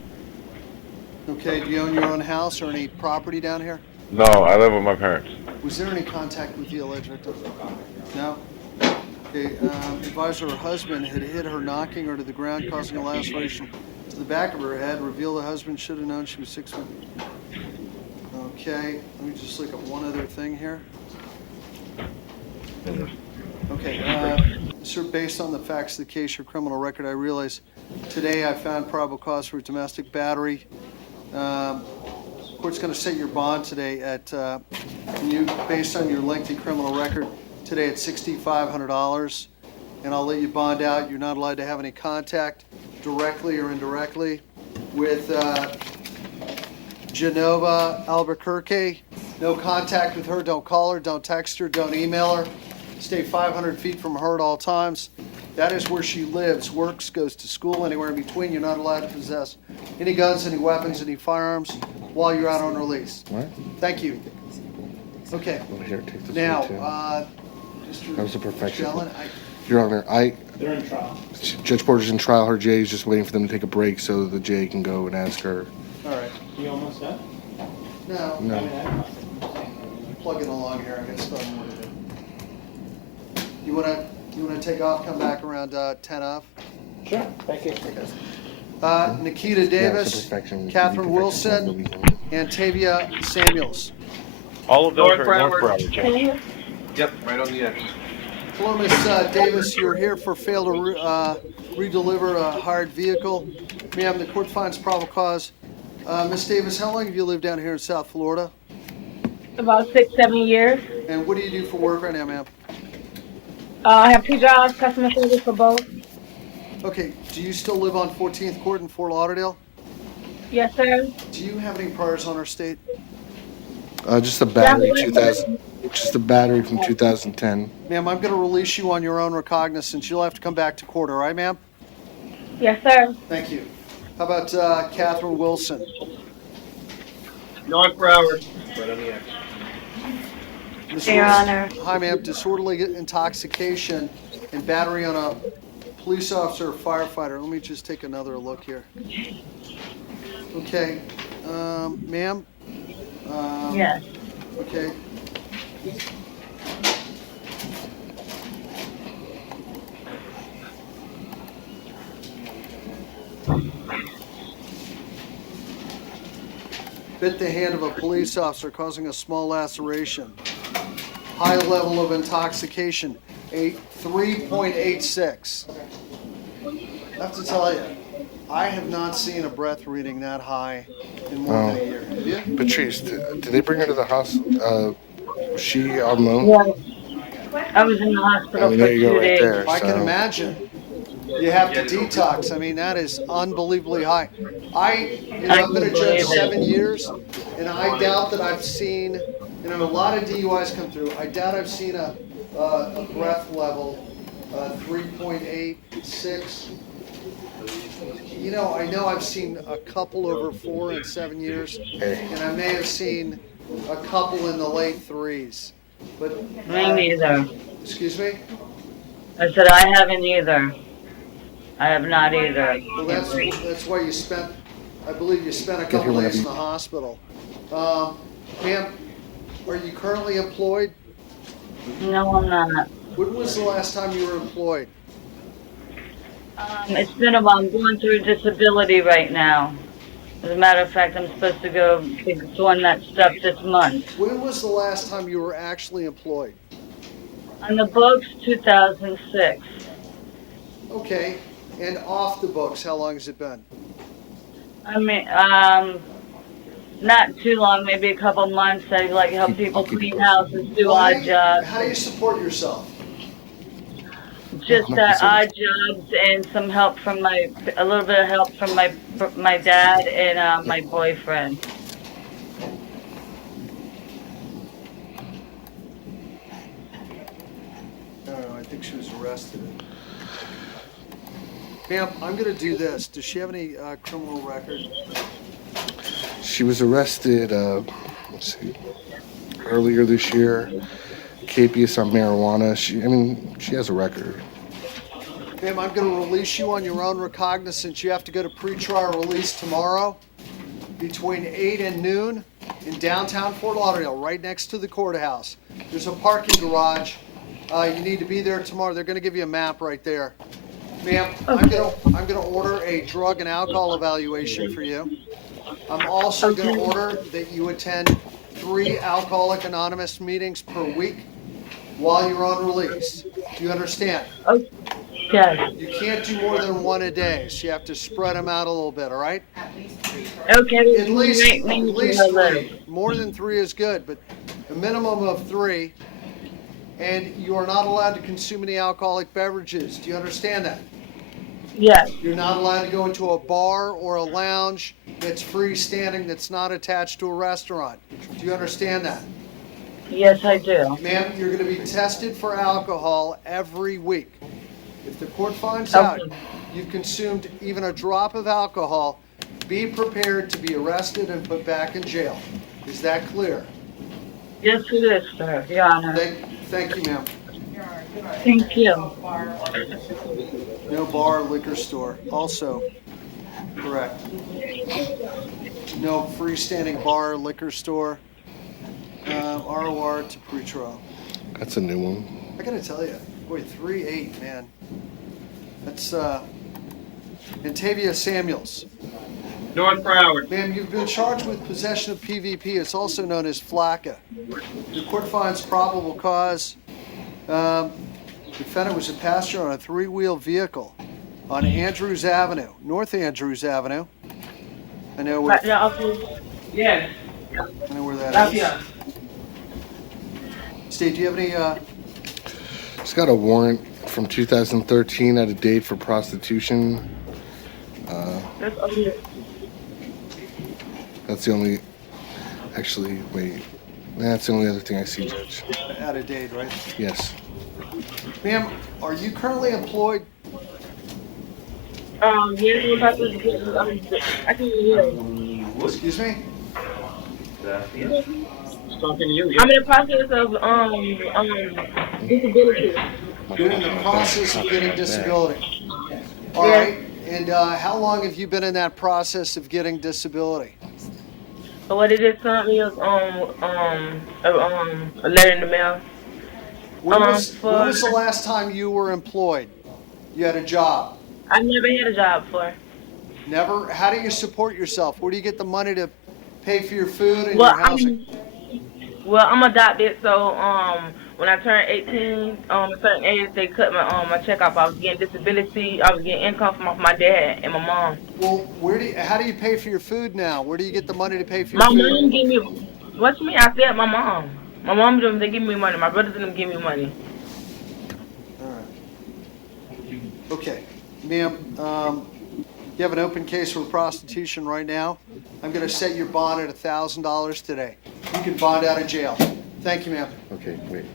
Okay, do you own your own house or any property down here? No, I live with my parents. Was there any contact with the alleged victim? No? Okay, advised her husband had hit her, knocking her to the ground, causing a laceration to the back of her head. Revealed the husband should have known she was 6 months. Okay, let me just look at one other thing here. Okay, sir, based on the facts of the case, your criminal record, I realize today I found probable cause for domestic battery. Court's going to set your bond today at, based on your lengthy criminal record, today at $6,500, and I'll let you bond out. You're not allowed to have any contact, directly or indirectly, with Genova Albuquerque. No contact with her. Don't call her. Don't text her. Don't email her. Stay 500 feet from her at all times. That is where she lives, works, goes to school, anywhere in between. You're not allowed to possess any guns, any weapons, any firearms while you're out on release. All right. Thank you. Okay. Well, here, take this Now, one, too. That was a perfection. Gentlemen, Your Honor, They're in trial. Judge Porter's in trial. Her JA is just waiting for them to take a break so the JA can go and ask her. all right. You almost done? No. No. Plugging along here. I got stuff more to do. You wanna take off? Come back around 10 off. Sure, thank you. Nikita Yeah, it's a Davis, perfection. Catherine Wilson, and Tavia Samuels. All of those North are in North Broward. Broward, Judge. Yep, right on the edge. Hello, Miss Davis. You're here for fail to redeliver a hired vehicle. Ma'am, the court finds probable cause. Miss Davis, how long have you lived down here in South Florida? About 6-7 years. And what do you do for work right now, ma'am? I have 2 jobs, customer service for both. Okay, do you still live on 14th Court in Fort Lauderdale? Yes, sir. Do you have any priors on our state? Just a battery, 2000. Just a battery from 2010. Ma'am, I'm going to release you on your own recognizance. You'll have to come back to court, all right, ma'am? Yes, sir. Thank you. How about Catherine Wilson? North Broward. Right on the edge. Your Honor. Hi, ma'am. Disorderly intoxication and battery on a police officer or firefighter. Let me just take another look here. Okay. Ma'am? Yes. Okay. Bit the hand of a police officer, causing a small laceration. High level of intoxication, 3.86. I have to tell you, I have not seen a breath reading that high in more than a year. Have you? Patrice, did they bring her to the hospital? Was she unknown? Yeah. I was in the I hospital mean, for there you go, 2 right days. there. I can So, imagine. You have to detox. I mean, that is unbelievably high. I've been a judge 7 years, and I doubt that I've seen, a lot of DUIs come through. I doubt I've seen a breath level 3.86. I know I've seen a couple over 4 in 7 years, and I may have seen a couple in the late threes. But Me neither. excuse me? I said I haven't either. I have not either. Well, that's why I believe you spent a Get here couple whenever days in you- the hospital. Ma'am, are you currently employed? No, I'm not. When was the last time you were employed? It's been a while. I'm going through disability right now. As a matter of fact, I'm supposed to go be doing that stuff this month. When was the last time you were actually employed? On the books, 2006. Okay, and off the books, how long has it been? I mean, not too long, maybe a couple months. I like help people clean houses, do odd jobs. How do you support yourself? Just odd jobs and some help from a little bit of help from my dad and my boyfriend. I don't know, I think she was arrested. Ma'am, I'm gonna do this. Does she have any criminal record? she was arrested, let's see, earlier this year. Capias on marijuana. She has a record. Ma'am, I'm going to release you on your own recognizance. You have to go to pretrial release tomorrow between 8 and noon in downtown Fort Lauderdale, right next to the courthouse. There's a parking garage. You need to be there tomorrow. They're going to give you a map right there. Ma'am, I'm going to order a drug and alcohol evaluation for you. I'm also going to order that you attend 3 Alcoholic Anonymous meetings per week while you're on release. Do you understand? Yes. You can't do more than 1 a day, so you have to spread them out a little bit, all right? Okay. At least 3. More than 3 is good, but a minimum of 3. And you are not allowed to consume any alcoholic beverages. Do you understand that? Yes. You're not allowed to go into a bar or a lounge that's freestanding, that's not attached to a restaurant. Do you understand that? Yes, I do. Ma'am, you're going to be tested for alcohol every week. If the court finds out you've consumed even a drop of alcohol, be prepared to be arrested and put back in jail. Is that clear? Yes, it is, sir, Your Honor. Thank you, ma'am. Thank you. No bar, liquor store. Also, correct. No freestanding bar, liquor store. ROR to pretrial. That's a new one. I gotta tell you, boy, 3-8, man. That's Antavia Samuels. North Broward. Ma'am, you've been charged with possession of PVP. It's also known as FLACA. The court finds probable cause. Defendant was a passenger on a 3-wheel vehicle on Andrews Avenue, North Andrews Avenue. I know where. Yes. I know where that is. Steve, do you have any? He's got a warrant from 2013 at a date for prostitution. That's the only. Actually, wait. That's the only other thing I see, Judge. Out of date, right? Yes. Ma'am, are you currently employed? Yes, I can hear. Excuse me? I'm in the process of disability. You're in the process of getting disability. All right. And how long have you been in that process of getting disability? But what it is currently is a letter in the mail. When was the last time you were employed? You had a job? I never had a job for. Never? How do you support yourself? Where do you get the money to pay for your food and your housing? I'm adopted, so when I turned 18, a certain age, they cut my check off. I was getting disability. I was getting income from off my dad and my mom. Well, how do you pay for your food now? Where do you get the money to pay for your My food? mom gave me. What you mean? I said my mom. My mom them they give me money. My brothers them give me money. All right. Okay, ma'am. You have an open case for prostitution right now. I'm going to set your bond at $1,000 today. You can bond out of jail. Thank you, ma'am. Okay, wait.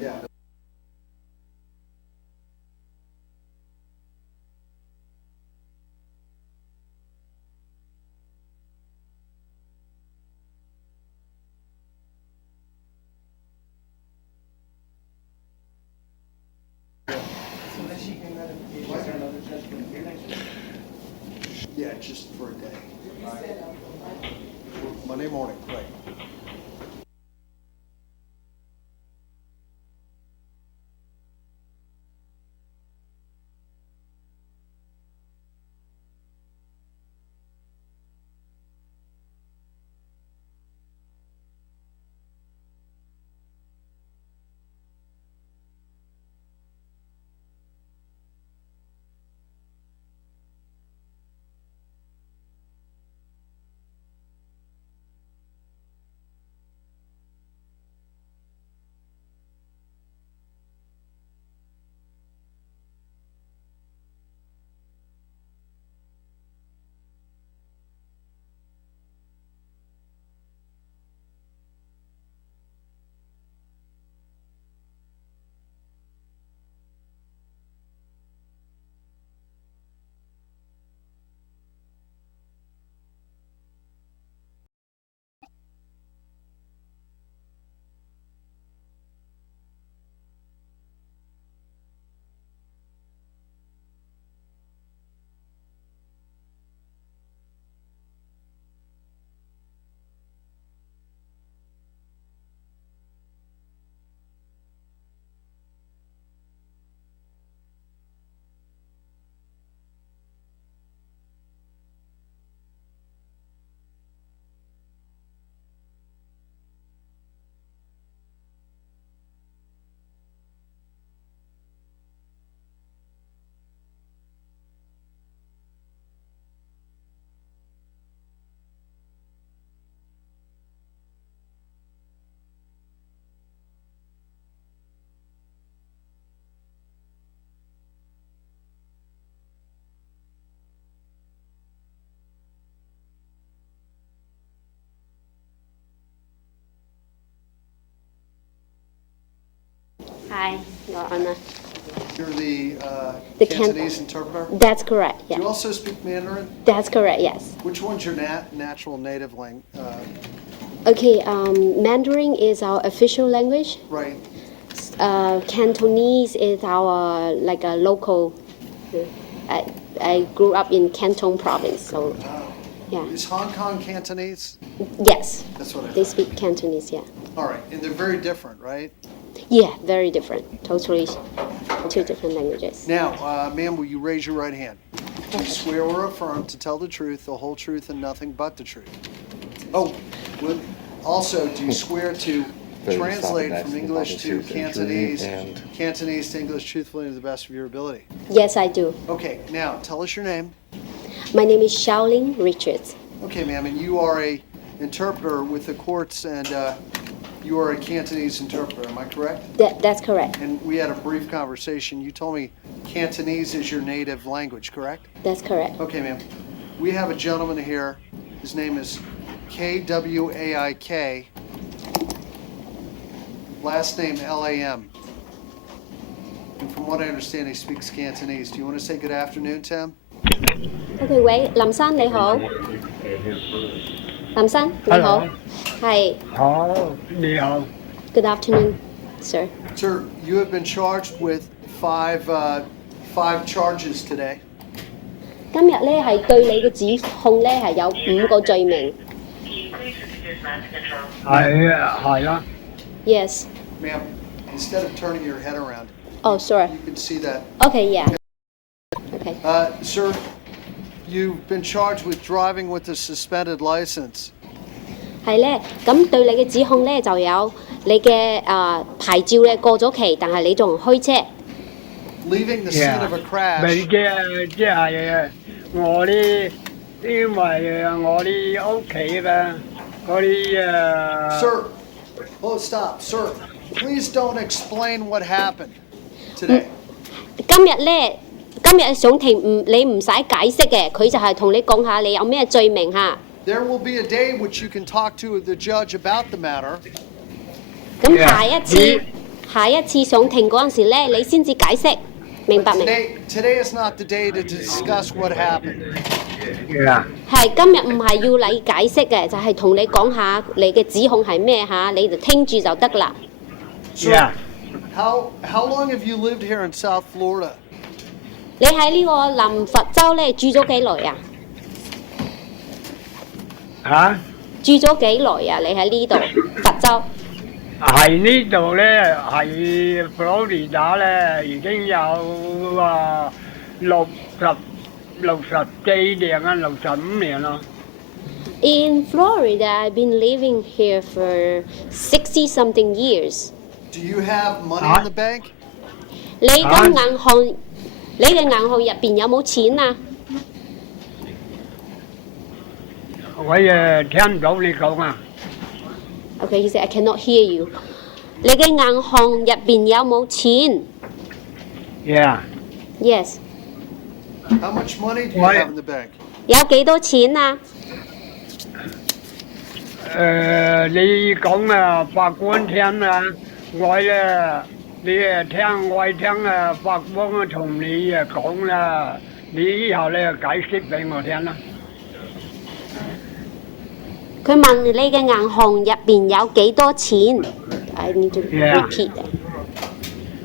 Yeah. Yeah, just for a day. Monday morning, right. Hi, Your Honor. You're the Cantonese interpreter? That's correct, Do yeah. you also speak Mandarin? That's correct, yes. Which one's your natural native language? Okay, Mandarin is our official language. Right. Cantonese is our, like a local, I grew up in Canton province, so, yeah. Is Hong Kong Cantonese? Yes. That's what I They speak Cantonese, yeah. All right, and they're very different, right? Yeah, very different. Totally two different languages. Now, ma'am, will you raise your right hand? Do you swear or affirm to tell the truth, the whole truth, and nothing but the truth? Oh, also, do you swear to translate from English to Cantonese, Cantonese to English truthfully to the best of your ability? Yes, I do. Okay, now, tell us your name. My name is Shaolin Richards. Okay, ma'am, and you are a interpreter with the courts, and you are a Cantonese interpreter, am I correct? That's correct. And we had a brief conversation. You told me Cantonese is your native language, correct? That's correct. Okay, ma'am. We have a gentleman here. His name is K-W-A-I-K. Last name L-A-M. And from what I understand, he speaks Cantonese. Do you want to say good afternoon to him? OK， 喂，林生你好，林生你好，係。好，你好。Good afternoon, sir. Sir, you have been charged with five charges today. 今日咧係對你嘅指控咧係有5個罪名。係啦。Yes. Ma'am, instead of turning your head around. Oh, sorry. You can see that. Okay, yeah. Okay. Sir, you've been charged with driving with a suspended license. 係咧，咁對你嘅指控咧就有你嘅牌照咧過咗期，但係你仲開車。Leaving the scene of a crash. 未嘅，即係我啲，因為我啲屋企嘅嗰啲 Sir, oh stop, sir. Please don't explain what happened today. 今日上庭你唔使解釋嘅，佢就係同你講下你有咩罪名嚇。There will be a day which you can talk to the judge about the matter. 咁下一次上庭嗰陣時咧，你先至解釋，明白未？ Today is not the day to discuss what happened. 係今日唔係要你解釋嘅，就係同你講下你嘅指控係咩嚇，你就聽住就得啦。How long have you lived here in South Florida? 你喺呢個南佛州咧住咗幾耐啊？嚇？住咗幾耐啊？你喺呢度佛州？喺呢度咧，係佛羅里達咧，已經有64年啊，65年咯。In Florida, I've been living here for 60-something years. Do you have money in the bank? 你嘅銀行入邊有冇錢啊？我聽唔到你講啊。Okay, he said I cannot hear you. 你嘅銀行入邊有冇錢 ？Yeah. Yes. How much money do you have in the bank? 有幾多錢啊？你講啊，法官聽啊，你聽啊，法官同你講啦，你以後咧解釋俾我聽啦。佢問你嘅銀行入邊有幾多錢 ？I need to repeat.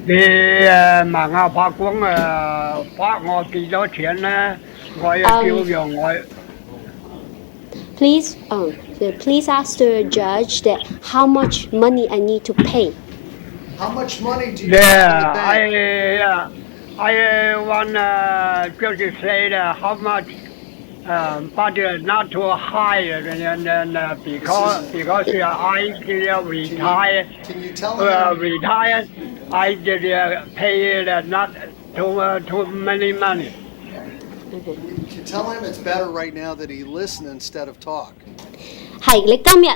你問下法官罰我幾多錢咧？我要照用我。Please ask the judge that how much money I need to pay. How much money do you have in the bank? I want just to say that how much, but not too high, and because I get retired. Can you tell him? Retired, I just pay not too many money. You tell him it's better right now that he listen instead of talk. 係你今日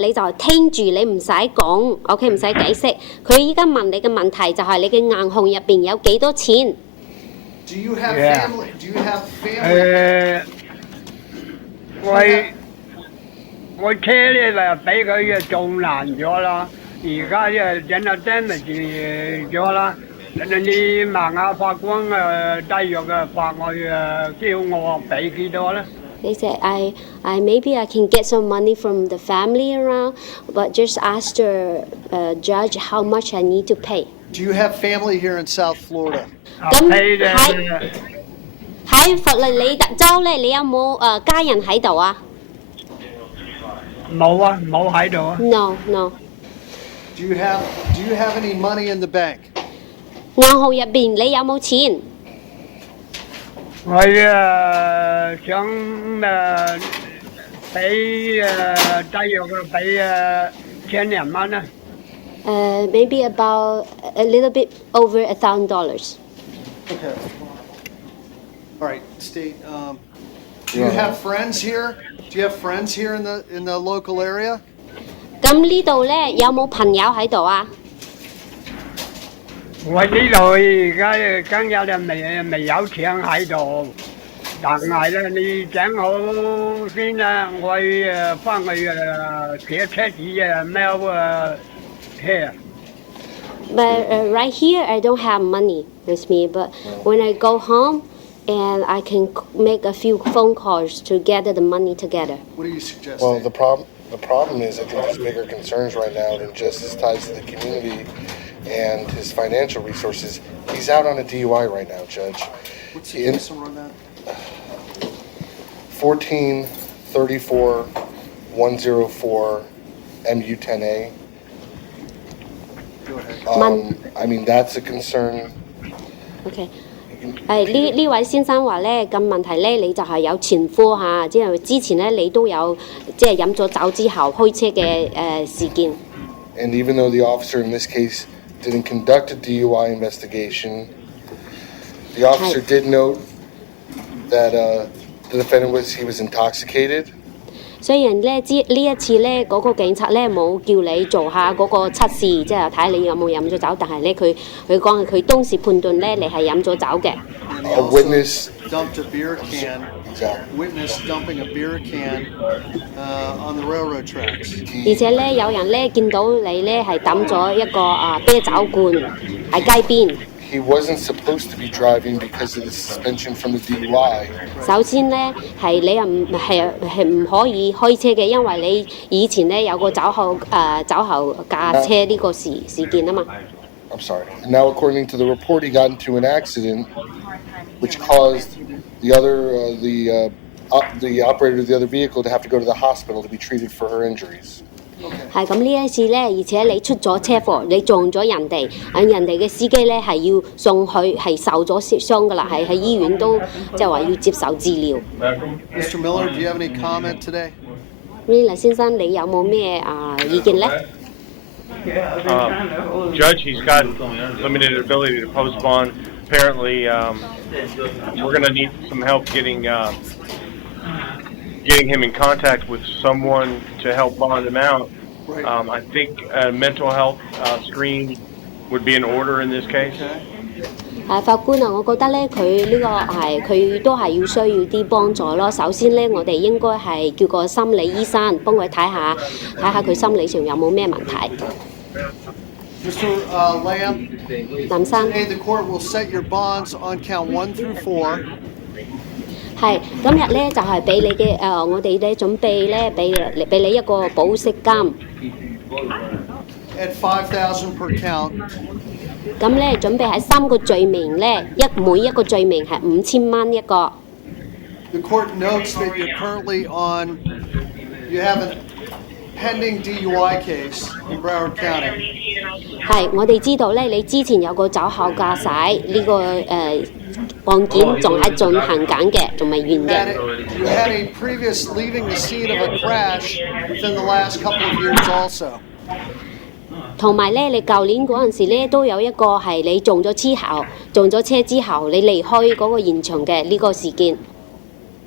你就聽住，你唔使講 ，OK 唔使解釋。佢依家問你嘅問題就係你嘅銀行入邊有幾多錢 Do you have family? Do you have family? 我車咧就俾佢撞爛咗啦，而家整到 damage 咗啦。你問下法官大約罰我叫我俾幾多咧？ They said, maybe I can get some money from the family around, but just ask the judge how much I need to pay. Do you have family here in South Florida? 咁喺佛羅里達州咧，你有冇家人喺度啊？冇啊，冇喺度啊。No. Do you have any money in the bank? 銀行入邊你有冇錢？我想俾大約俾1200蚊啊。Maybe about a little bit over $1,000. Okay. All right, State. Do you have friends here? Do you have friends here in the local area? 咁呢度咧有冇朋友喺度啊？我呢度而家今日未有錢喺度，但係咧你整好先啦，我翻去寫車子mail here. But right here I don't have money with me. But when I go home, and I can make a few phone calls to gather the money together. What are you suggesting? Well, the problem is, I think there's bigger concerns right now than just his ties to the community and his financial resources. He's out on a DUI right now, Judge. What's the case number on that? 14-34-104 MU-10A. Go ahead. I mean, that's a concern. OK。呢位先生話咧，咁問題咧，你就係有前科嚇，即係之前咧你都有即係飲咗酒之後開車嘅事件。And even though the officer in this case didn't conduct a DUI investigation, the officer did note that the defendant he was intoxicated. 雖然咧呢一次咧嗰個警察咧冇叫你做下嗰個測試，即係睇下你有冇飲咗酒，但係咧佢講佢當時判斷咧你係飲咗酒嘅。A witness dumped a beer can. Witness dumping a beer can on the railroad tracks. 而且咧有人咧見到你咧係抌咗一個啤酒罐喺街邊。He wasn't supposed to be driving because of the suspension from the DUI. 首先咧係你又唔可以開車嘅，因為你以前咧有個酒後駕車呢個事件啊嘛。I'm sorry. Now, according to the report, he got into an accident, which caused the operator of the other vehicle to have to go to the hospital to be treated for her injuries. 係咁呢一次咧，而且你出咗車禍，你撞咗人哋，人哋嘅司機咧係要送去係受咗傷噶啦，係喺醫院都即係話要接受治療。Mr. Miller, do you have any comment today? Miller 先生，你有冇咩意見咧？Judge, he's got limited ability to post bond. Apparently, we're going to need some help getting him in contact with someone to help bond him out. I think a mental health screen would be in order in this case. 法官啊，我覺得咧，佢都係要需要啲幫助咯。首先咧，我哋應該係叫個心理醫生幫佢睇下佢心理上有冇咩問題。Mr. Lamb, today the court will set your bonds on count 1 through 4. 係今日咧就係俾你嘅我哋咧準備咧俾你一個保釋金。At $5,000 per count. 咁咧準備喺3個罪名咧，每一個罪名係5000蚊一個。The court notes that you're currently you have a pending DUI case in Broward County. 係，我哋知道咧，你之前有個酒後駕駛呢個案件仲喺進行緊嘅，仲未完嘅。You had a previous leaving the scene of a crash within the last couple of years also. 同埋咧，你舊年嗰陣時咧都有一個係你撞咗車之後，你離開嗰個現場嘅呢個事件。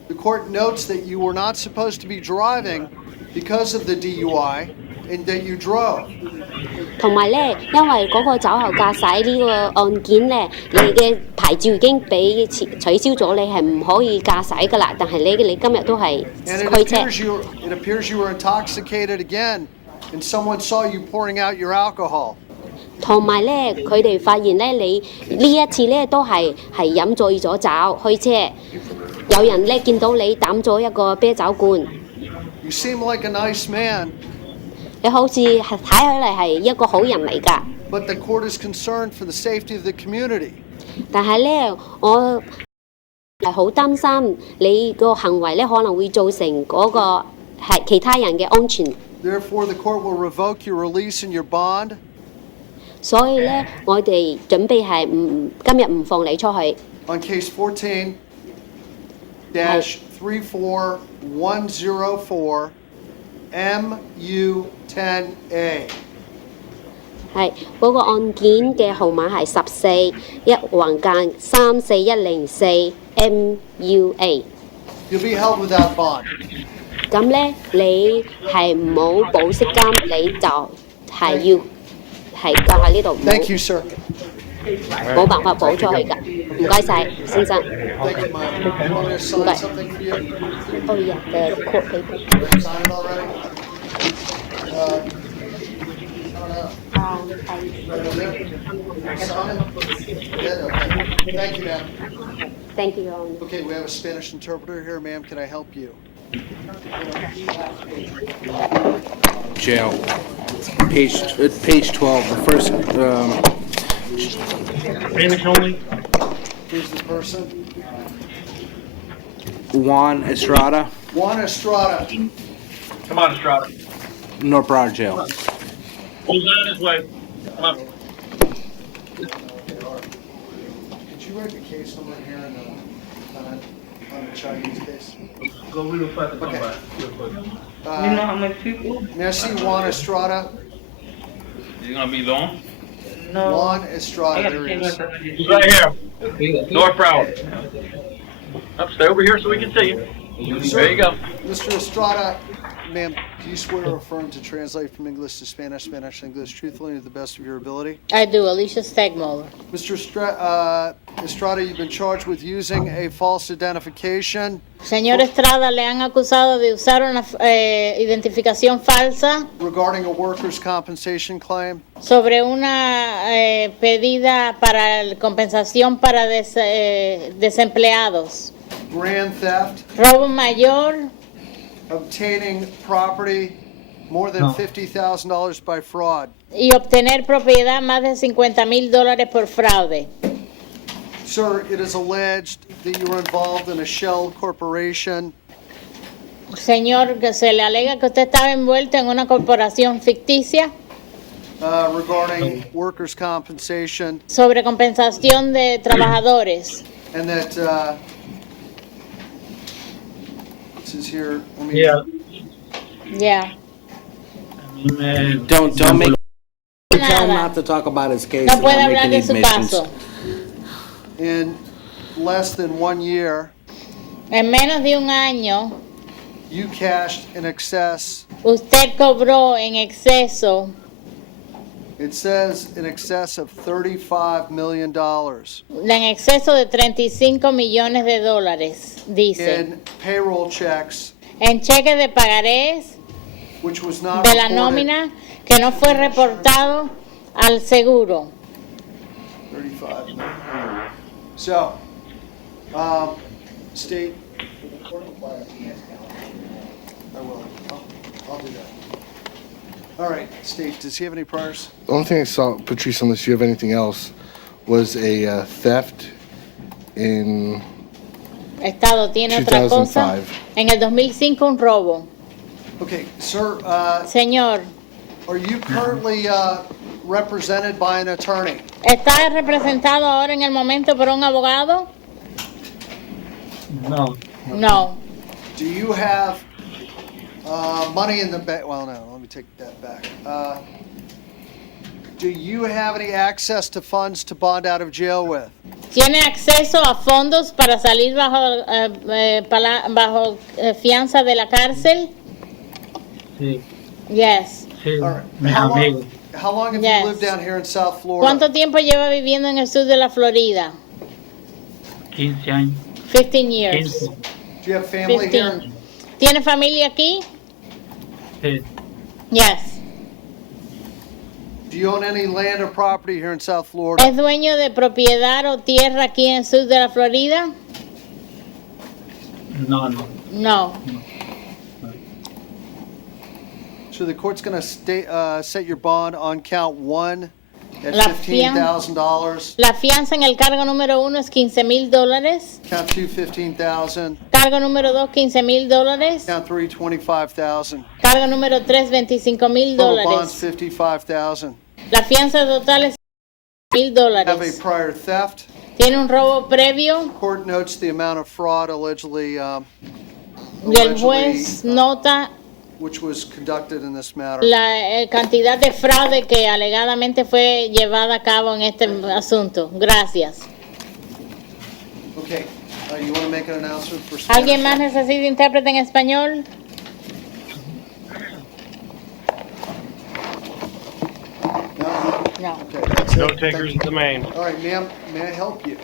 The court notes that you were not supposed to be driving because of the DUI and that you drove. 同埋咧，因為嗰個酒後駕駛呢個案件咧，你嘅牌照已經俾取消咗，你係唔可以駕駛噶啦。但係你今日都係開車。It appears you were intoxicated again, and someone saw you pouring out your alcohol. 同埋咧，佢哋發現咧，你呢一次咧都係飲醉咗酒開車，有人咧見到你抌咗一個啤酒罐。You seem like a nice man. 你好似睇起嚟係一個好人嚟㗎。But the court is concerned for the safety of the community. 但係咧，我係好擔心你個行為咧可能會造成嗰個係其他人嘅安全。Therefore, the court will revoke your release and your bond. 所以咧，我哋準備係今日唔放你出去。On case 14-34104 MU-10A. 係嗰個案件嘅號碼係14-1/34104 MUA。You'll be held without bond. 咁咧，你係冇保釋金，你就係要係就喺呢度。Thank you, sir. 冇辦法保出去㗎。唔該晒，先生。Thank you, ma'am. You want me to sign something for you? Oh yeah, the court paper. Sign it already? I don't know. Thank you, ma'am. Thank you, Your Honor. Okay, we have a Spanish interpreter here. Ma'am, can I help you? Jail. Page 12, the first, Spanish only? Who's the person? Juan Estrada, Juan Estrada. Come on, Estrada. North Broward Jail. Who's on his way? Come on. Could you write the case number here on the Chinese case? Go real fast and come Okay. back. Real quick. You know how much people? May I see Juan Estrada? Is it gonna be long? No. Juan I Estrada, gotta there he change is. my stuff. He's right here. North Broward. Up, stay over here so we can see you. There you go. Mr. Estrada, ma'am, do you swear or affirm to translate from English to Spanish, Spanish to English, truthfully to the best of your ability? I do. Alicia Stegmuller. Mr. Estrada, you've been charged with using a false identification Señor Estrada, le han acusado de usar una identificación falsa regarding a workers' compensation claim. sobre una pedida para compensación para desempleados. Grand theft, Robo mayor, obtaining property more than $50,000 by fraud. y obtener propiedad más de $50,000 por fraude. Sir, it is alleged that you were involved in a shell corporation Señor, que se le alega que usted estaba envuelto en una corporación ficticia regarding workers' compensation, sobre compensación de trabajadores. and that this is here. Let me, Yeah. Don't make, tell him Nada. not to talk about his case No and puede not make hablar any de su admissions. caso. In less than 1 year, En menos de un año, you cashed in excess. usted cobró en exceso, It says in excess of $35 million en exceso de $35 millones, dice. in payroll checks, En cheques de pagarés which was not de la reported. nómina que no fue reportado al seguro. 35 million. So, state. I will. I'll do that. All right, state. Does he have any priors? The only thing I saw, Patrice, unless you have anything else, was a theft in Estado tiene otra cosa. 2005. En el 2005 un robo. Okay, sir. Señor, Are you currently represented by an attorney? ¿está representado ahora en el momento por un abogado? No. No. Do you have money in the bank? Well, no. Let me take that back. Do you have any access to funds to bond out of jail with? ¿Tiene acceso a fondos para salir bajo fianza de la cárcel? Sí. Yes. Sí. All right. Mi How long, amigo. how long have Yes. you lived down here in South Florida? ¿Cuánto tiempo lleva viviendo en el sur de la Florida? 15 años. 15 years. 15. Do you have family here? 15. ¿Tiene familia aquí? Sí. Yes. Do you own any land or property here in South Florida? ¿Es dueño de propiedad o tierra aquí en el sur de la Florida? No, no. No. So the court's going to set your bond on count 1 at La $15,000. La fianza en el cargo número 1 es $15,000. Count 2, $15,000. Cargo número 2, $15,000. Count 3, $25,000. Cargo número 3, Total bond's $25,000. $55,000. La fianza total es Have a $1,000. prior theft. Tiene un robo previo Court notes the amount of fraud allegedly, y el juez nota which was conducted in this matter. la cantidad de fraude que alegadamente fue llevada a cabo en este asunto. Gracias. Okay, you want to make an announcement for Spanish? ¿Alguien más necesita intérprete en español? No. Okay, that's No it. Thank takers you. at the main. All right, ma'am, may I help you?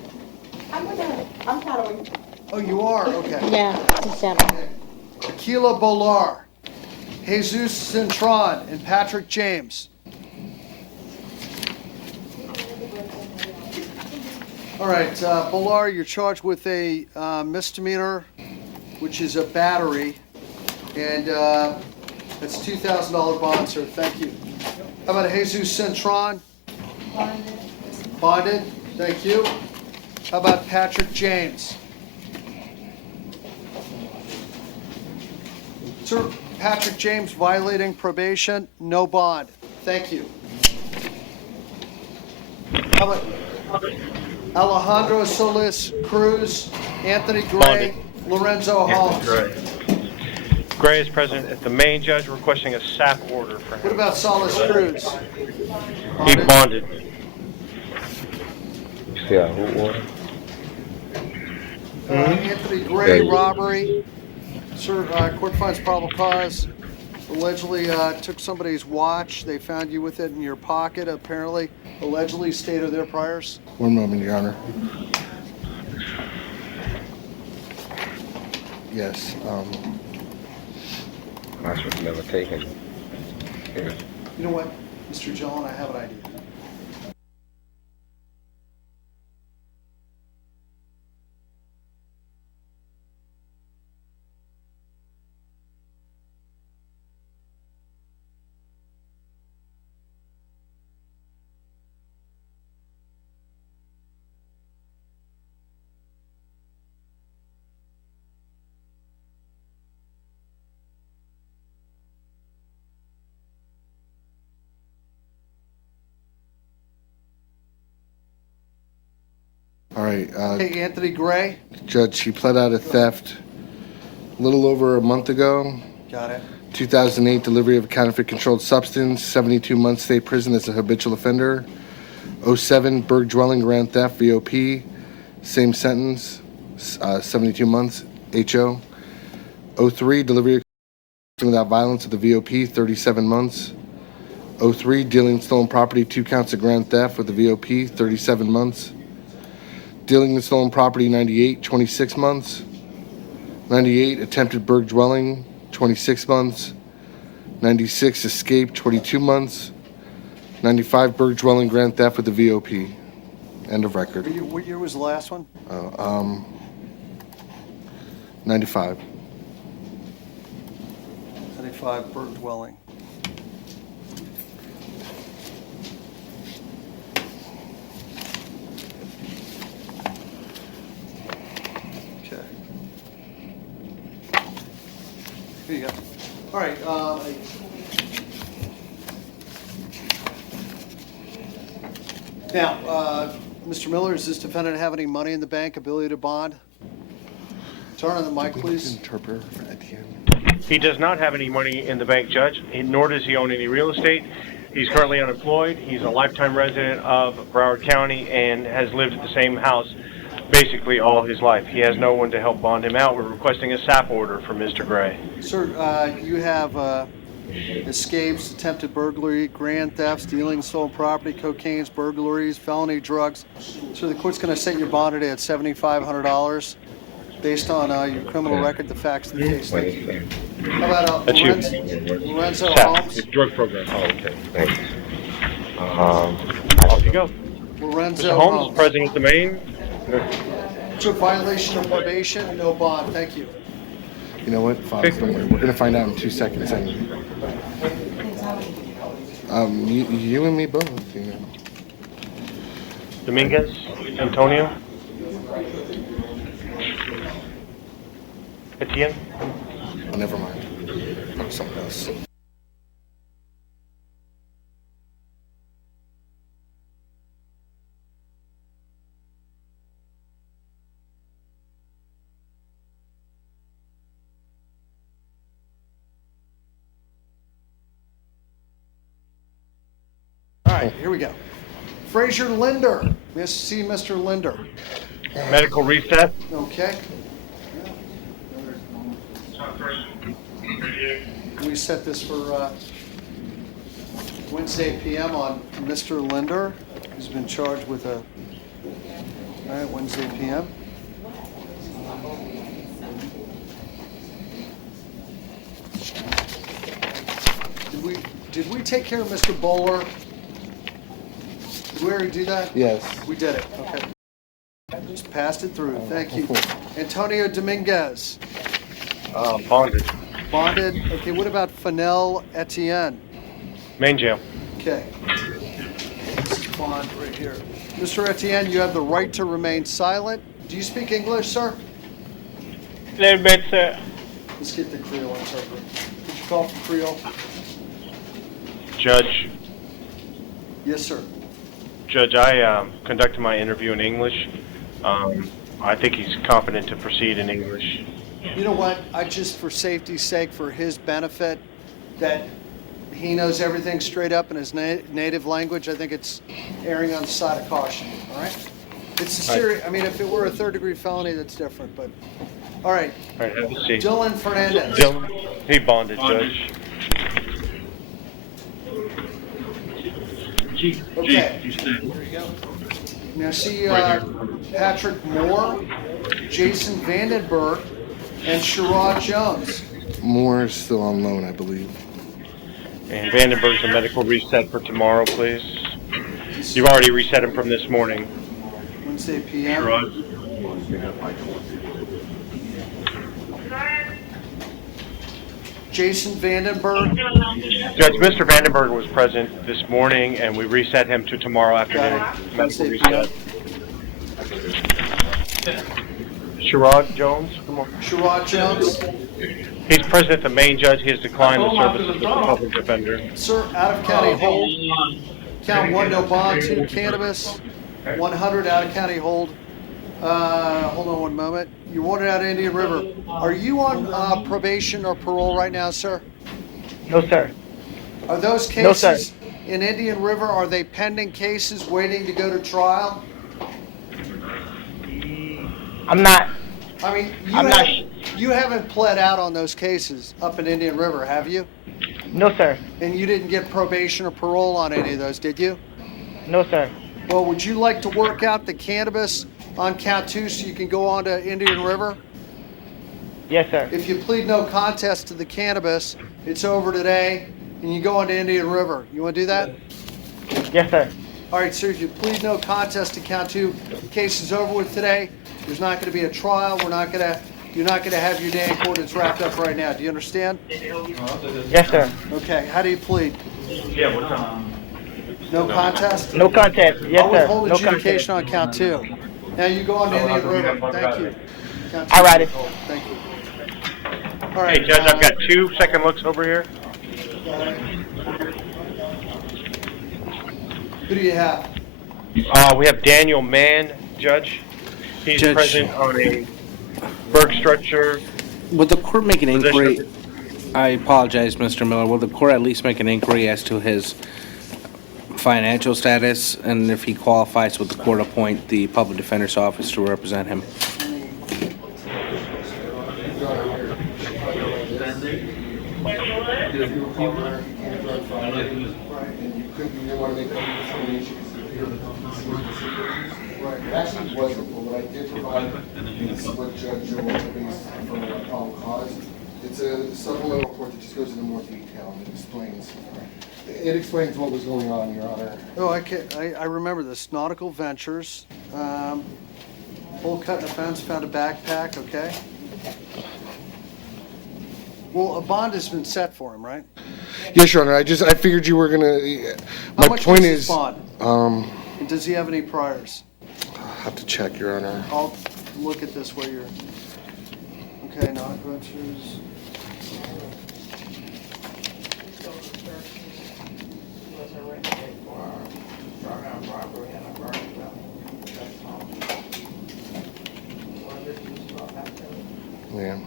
I'm following. Oh, you are? Okay. Yeah, Aquila Bolar, Jesus Cintron, and Patrick James. All right, Bolar, you're charged with a misdemeanor, which is a battery, and that's $2,000 bond, sir. Thank you. How about Jesus Centron? Bonded. Thank you. How about Patrick James? Sir, Patrick James violating probation, no bond. Thank you. How about Alejandro Solis Cruz, Anthony Gray, Lorenzo Holmes? Gray is present at the main judge requesting a SAP order for him. What about Solis Cruz? He bonded. Yeah, who order? Anthony Gray, robbery. Sir, court finds probable cause. Allegedly took somebody's watch. They found you with it in your pocket, apparently. Allegedly, state of their priors. One moment, Your Honor. Yes. I should have never taken. Here. You know what, Mr. John, I have an idea. All right. Hey, Anthony Gray. Judge, he pled out of theft a little over a month ago. Got it. 2008, delivery of a counterfeit controlled substance, 72 months state prison as a habitual offender. 07, Berg dwelling, grand theft, VOP, same sentence, 72 months, HO. 03, delivery of without violence of the VOP, 37 months. 03, dealing in stolen property, 2 counts of grand theft with the VOP, 37 months. Dealing in stolen property, 98, 26 months. 98, attempted Berg dwelling, 26 months. 96, escape, 22 months. 95, Berg dwelling, grand theft with the VOP. End of record. What year was the last one? 95. 95, Berg dwelling. Here you go. All right. Now, Mr. Miller, does this defendant have any money in the bank, ability to bond? Turn on the mic, please. Interpreter for Etienne. He does not have any money in the bank, Judge, nor does he own any real estate. He's currently unemployed. He's a lifetime resident of Broward County and has lived at the same house basically all his life. He has no one to help bond him out. We're requesting a SAP order for Mr. Gray. Sir, you have escapes, attempted burglary, grand thefts, stealing stolen property, cocaine's, burglaries, felony drugs. So the court's going to set your bond today at $7,500 based on your criminal record, the facts of the case. Thank you. How about Lorenzo Holmes? Drug program. Oh, okay. Thanks. Off you go. Lorenzo Mr. Holmes, present at the main. So violation of probation, no bond. Thank you. You know what? Fine, don't worry. We're going to find out in 2 seconds. Anyway. You and me both, you know. Dominguez, Antonio. Etienne. Oh, never mind. That was something else. All right, here we go. Fraser Linder. See Mr. Linder. Medical reset. Okay. We set this for Wednesday PM on Mr. Linder, who's been charged with a, all right, Wednesday PM. Did we take care of Mr. Bowler? Did we already do that? Yes. We did it, okay. Just passed it through. Thank you. Antonio Dominguez, Bonded. bonded. Okay, what about Fennell Etienne? Main jail. Okay. This is bond right here. Mr. Etienne, you have the right to remain silent. Do you speak English, sir? Little bit, sir. Let's get the Creole interpreter. Could you call for Creole? Judge, Yes, sir. I conducted my interview in English. I think he's competent to proceed in English. You know what? I just, for safety's sake, for his benefit, that he knows everything straight up in his native language, I think it's erring on the side of caution. All right? It's a serious. I mean, if it were a third-degree felony, that's different. But all right. All right, have a seat. Dylan Fernandez. Dylan, he bonded, Judge. Okay. There you go. Now see Patrick Moore, Jason Vandenberg, and Sherrod Jones. Moore is still on loan, I believe. And Vandenberg's a medical reset for tomorrow, please. You've already reset him from this morning. Wednesday p.m. Jason Vandenberg. Judge, Mr. Vandenberg was present this morning, and we reset him to tomorrow afternoon. Medical reset. Sherrod Jones, come on. Sherrod Jones. He's present at the main judge. He has declined the services of the public defender. Sir, out of county hold. Count 1, no bond. 2, cannabis. 100 out of county hold. Hold on one moment. You're wanted out of Indian River. Are you on probation or parole right now, sir? No, sir. Are those cases No, sir. in Indian River, are they pending cases waiting to go to trial? I'm not. I mean, I'm not. You haven't pled out on those cases up in Indian River, have you? No, sir. And you didn't get probation or parole on any of those, did you? No, sir. Well, would you like to work out the cannabis on count 2 so you can go on to Indian River? Yes, sir. If you plead no contest to the cannabis, it's over today, and you go on to Indian River. You want to do that? Yes, sir. All right, sir, if you plead no contest to count 2, the case is over with today. There's not going to be a trial. You're not going to have your day in court. It's wrapped up right now. Do you understand? Yes, sir. Okay, how do you plead? No contest? No contest. Yes, I'll sir. withhold No adjudication on count 2. Now you go on to Indian River. Thank you. Count 2. All righty. Thank you. All right. Hey, Judge, I've got 2 second looks over here. Who do you have? We have Daniel Mann, Judge. He's Judge. present on a Berg structure. Would the court make an inquiry? I apologize, Mr. Miller. Will the court at least make an inquiry as to his financial status and if he qualifies, would the court appoint the public defender's office to represent him? Right, it actually wasn't, but what I did provide is what Judge Joe based from a probable cause. It's a supplemental report that just goes into more detail and it explains what was going on, Your Honor. Oh, I remember this. Nautical Ventures, hole cut in the fence, found a backpack, okay? Well, a bond has been set for him, right? Yes, Your Honor, I figured you were gonna, How my much point was his is, bond? um, And does he have any priors? I'll have to check, Your Honor. I'll look at this while you're, okay, Nautical Ventures. Yeah.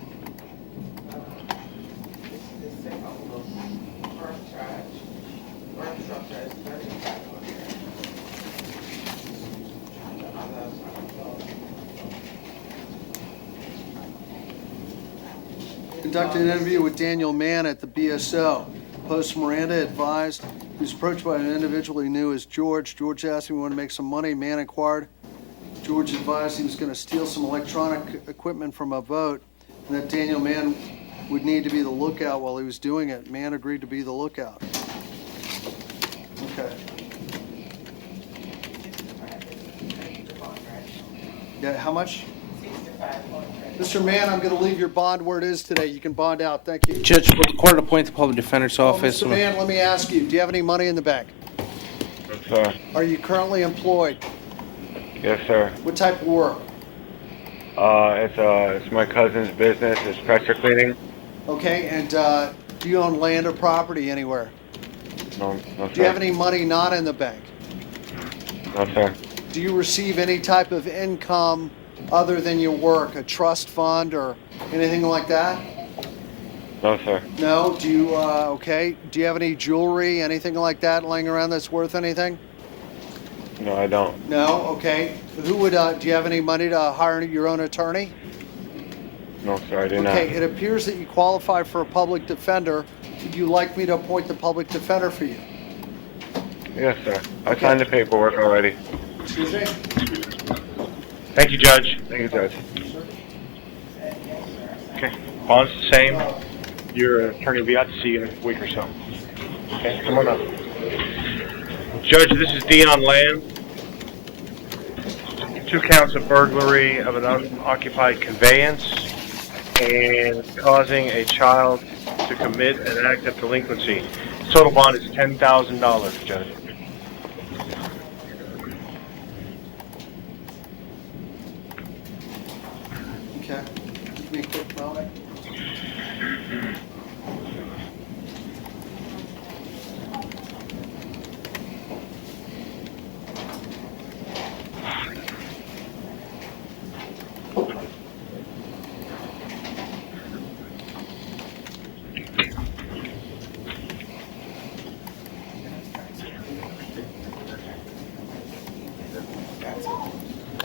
Conducted an interview with Daniel Mann at the BSO. Post Miranda advised he was approached by an individual he knew as George. George asked him if he wanted to make some money. Mann inquired. George advised he was going to steal some electronic equipment from a boat and that Daniel Mann would need to be the lookout while he was doing it. Mann agreed to be the lookout. Okay. Yeah, how much? Mr. Mann, I'm going to leave your bond where it is today. You can bond out. Thank you. Judge, will the court appoint the public defender's office? Mr. Mann, let me ask you, do you have any money in the bank? Yes, sir. Are you currently employed? Yes, sir. What type of work? It's my cousin's business. It's pressure cleaning. Okay, and do you own land or property anywhere? No, sir. Do you have any money not in the bank? No, sir. Do you receive any type of income other than your work, a trust fund or anything like that? No, sir. No? Do you, okay. Do you have any jewelry, anything like that laying around that's worth anything? No, I don't. No? Okay. Who would, do you have any money to hire your own attorney? No, sir, I do not. Okay, it appears that you qualify for a public defender. Would you like me to appoint the public defender for you? Yes, sir. I signed the paperwork already. Excuse me? Thank you, Judge. Thank you, Judge. Okay, bond's the same. Your attorney will be out to see you in a week or so. Okay, come on up. Judge, this is Dion Land. 2 counts of burglary of an unoccupied conveyance and causing a child to commit an act of delinquency. Total bond is $10,000, Judge. Okay. Give me a quick moment.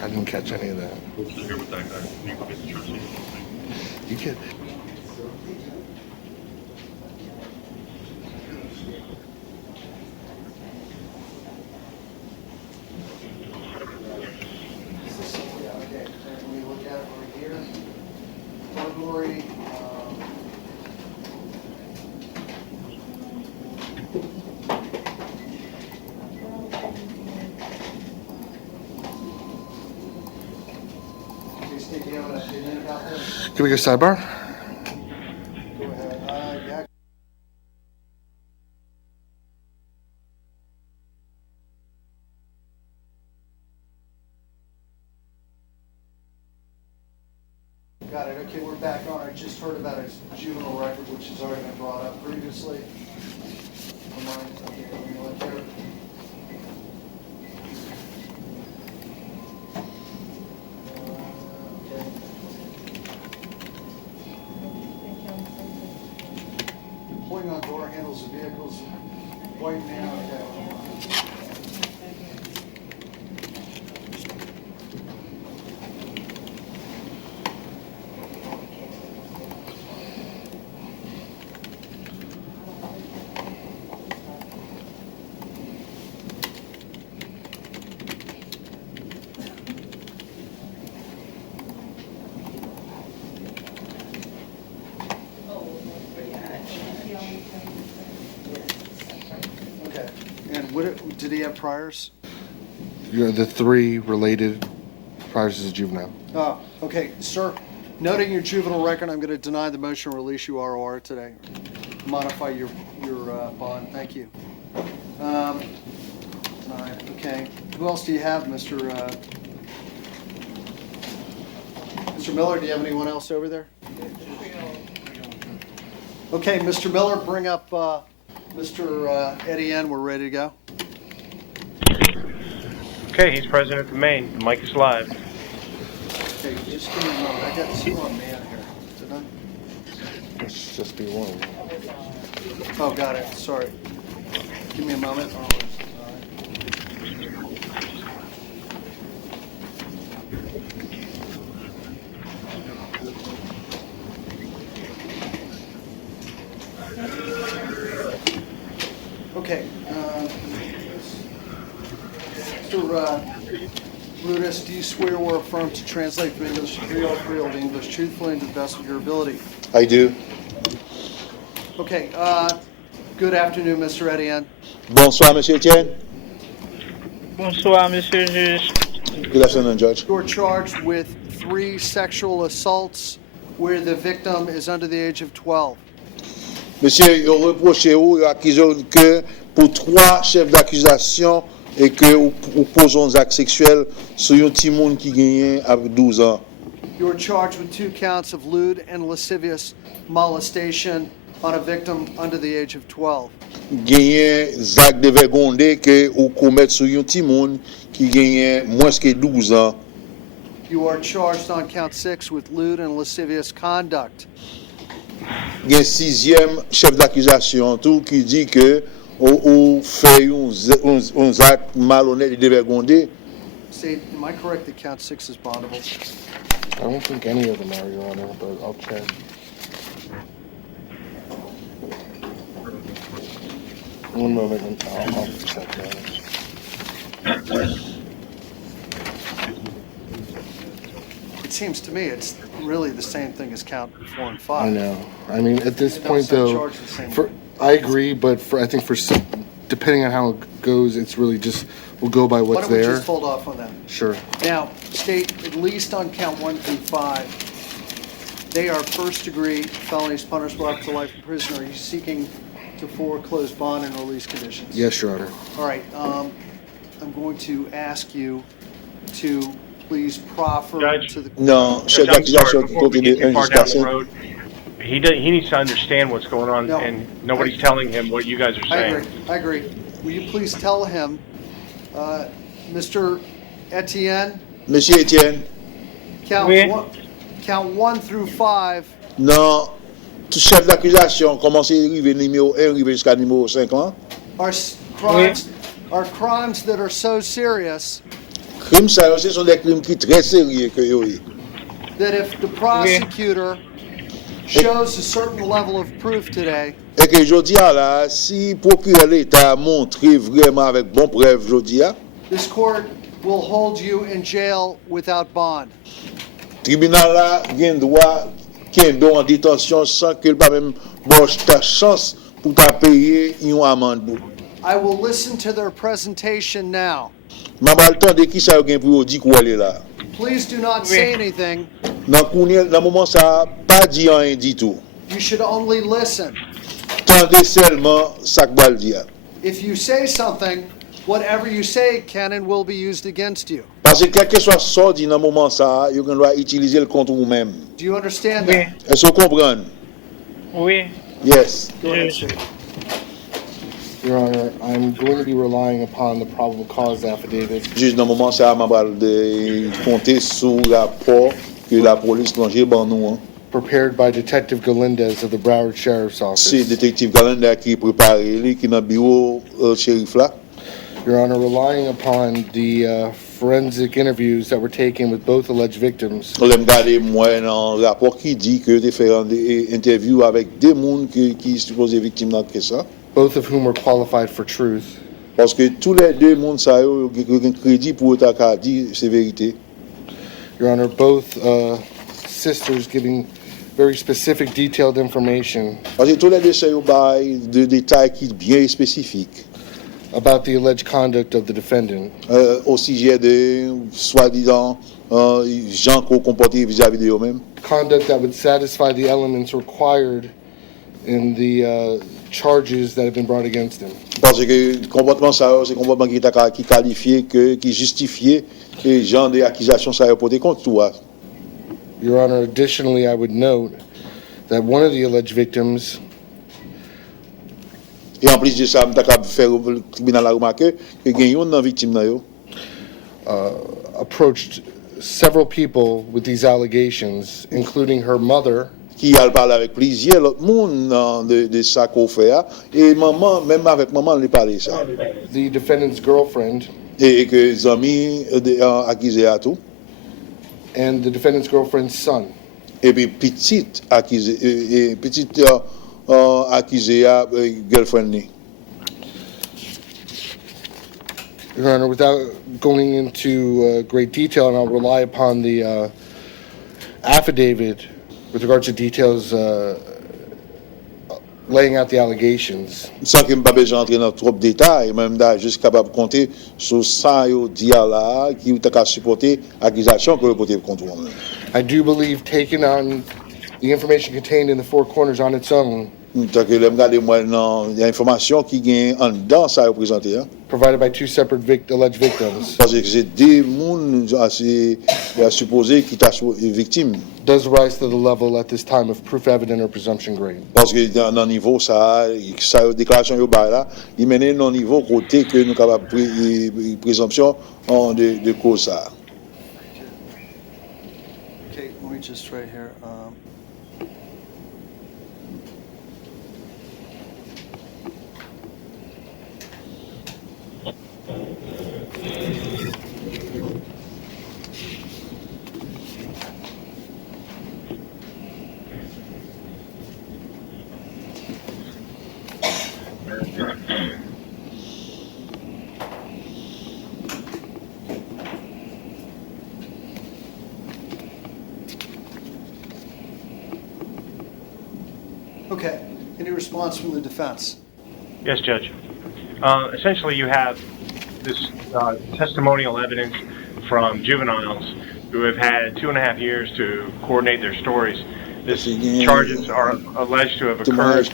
I didn't catch any of that. You can. Okay, let me look at it right here. Burglary. Can we go sidebar? Go ahead. Yeah. Got it. Okay, we're back on. I just heard about his juvenile record, which has already been brought up previously. Okay, let me look here. Okay. Pulling on door handles of vehicles, white man, okay. Okay, and did he have priors? The 3 related priors as a juvenile. Oh, okay, sir, noting your juvenile record, I'm going to deny the motion to release you ROR today. Modify your bond, thank you. Denied, okay. Who else do you have, Mr. Miller, do you have anyone else over there? Okay, Mr. Miller, bring up Mr. Etienne, we're ready to go. Okay, he's president of the Maine. The mic is live. Okay, just give me a moment. I got 2 on man here, didn't I? It should just be 1. Oh, got it, sorry. Give me a moment. Okay, Mr. Rudis, do you swear or affirm to translate from English real to English truthfully and to the best of your ability? I do. Okay, good afternoon, Mr. Etienne. Bonsoir, Monsieur Etienne. Bonsoir, Monsieur le Juge. Good afternoon, Judge. You're charged with 3 sexual assaults where the victim is under the age of 12. Monsieur, yo reproché ou, yo accusé ou que pour 3 chefs d'accusation et que ou posons des actes sexuels sur un petit monde qui gagne avec 12 ans. You're charged with 2 counts of lewd and lascivious molestation on a victim under the age of 12. Gagne des actes de vergonde que ou commettre sur un petit monde qui gagne moins que 12 ans. You are charged on count 6 with lewd and lascivious conduct. Il y a un 6e chef d'accusation tout qui dit que ou fait un acte malhonnête et dévergondé. Say, am I correct that count 6 is bondable? I don't think any of them are, Your Honor, but I'll check. One moment, and I'll check that. It seems to me it's really the same thing as count 4 and 5. I know. I mean, at this They point, don't though, charge the same for way. I agree, but I think for some, depending on how it goes, it's really just we'll go by Why what's don't we there. just hold off on that? Sure. Now, state, at least on count 1 through 5, they are first-degree felonies punishable up to life in prison. Are you seeking to foreclose bond and release conditions? Yes, Your Honor. All right, I'm going to ask you to please proffer Judge? to the... Non, chef I'm sorry, d'accusation before we côté get de too far down the 1 road, he needs to understand what's going on, No. and nobody's telling him what you guys are I saying. agree, I agree. Will you please tell him, Mr. Etienne, Monsieur Etienne, count 1 through 5, non, tout chef d'accusation, commencez à arriver numéro 1, arriver jusqu'à numéro 5 ans. are crimes that are so serious Crimes, ça, ce sont des crimes qui sont très sérieux que yo. that if the prosecutor shows a certain level of proof today, Et que je dis là, si procureur l'État a montré vraiment avec bonne preuve, je dis, this court will hold you in jail without bond. tribunal là a droit qu'il ait en détention sans qu'il pas même bon ta chance pour ta payer une amende. I will listen to their presentation now. M'a pas le temps de qui ça gain pour dire quoi est là. Please do not say anything. Dans moment ça pas dit rien du tout. You should only listen. Tendez seulement ça que va dire. If you say something, whatever you say can and will be used against you. Parce que quel que soit ce dit dans moment ça, vous doit utiliser le contre vous-même. Do you understand that? Est-ce que vous comprenez? Oui. Yes. Go ahead, sir. Your Honor, I'm going to be relying upon the probable cause affidavit. Juste dans moment ça, m'a pas de compter sur le rapport que la police plongée ban nous. Prepared by Detective Galindez of the Broward Sheriff's Office. C'est détective Galanda qui prépare lui qui dans bureau shérif là. Your Honor, relying upon the forensic interviews that were taken with both alleged victims. On l'aime garder moi dans rapport qui dit que des faire interview avec des monde qui supposé victime dans que ça. Both of whom were qualified for truth. Parce que tous les deux monde ça yo un crédit pour ta ka dire c'est vérité. Your Honor, both sisters giving very specific, detailed information. Parce que tous les deux ça yo bail de détails qui bien spécifiques. About the alleged conduct of the defendant. Au sujet de soi-disant gens qu'on comportait vis-à-vis de eux-mêmes. Conduct that would satisfy the elements required in the charges that have been brought against him. Parce que le comportement ça c'est comportement qui qualifié qui justifié les gens des accusations ça porté contre toi. Your Honor, additionally, I would note that one of the alleged victims. Et en plus de ça, m'ta ka faire le tribunal a remarqué que gagne une victime là yo. Approached several people with these allegations, including her mother. Qui a parlé avec plusieurs autres monde de ça qu'on fait et maman même avec maman lui parler ça. The defendant's girlfriend. Et que les amis accusés à tout. And the defendant's girlfriend's son. Et puis petite accusé petite accusé à girlfriend ni. Your Honor, without going into great detail, and I'll rely upon the affidavit with regard to details laying out the allegations. Sans que je pas besoin d'entrer dans trop de détails, même là, juste capable de compter sur ça, yo, dit là, qui t'a supporter l'accusation que vous portez contre moi. I do believe taking on the information contained in the four corners on its own, Tant que l'homme garde moi dans l'information qui gagne en dedans ça représenté hein. provided by two separate alleged victims, Parce que c'est deux monde assez supposé qui t'a victime. does rise to the level at this time of proof evident or presumption grade. Parce que dans niveau ça déclaration yo ba là, il mène dans niveau côté que nous capable présomption de cause ça. Okay, let me just right here. Okay, any response from the defense? Yes, Judge. Essentially, you have this testimonial evidence from juveniles who have had 2.5 years to coordinate their stories. These charges are alleged to have occurred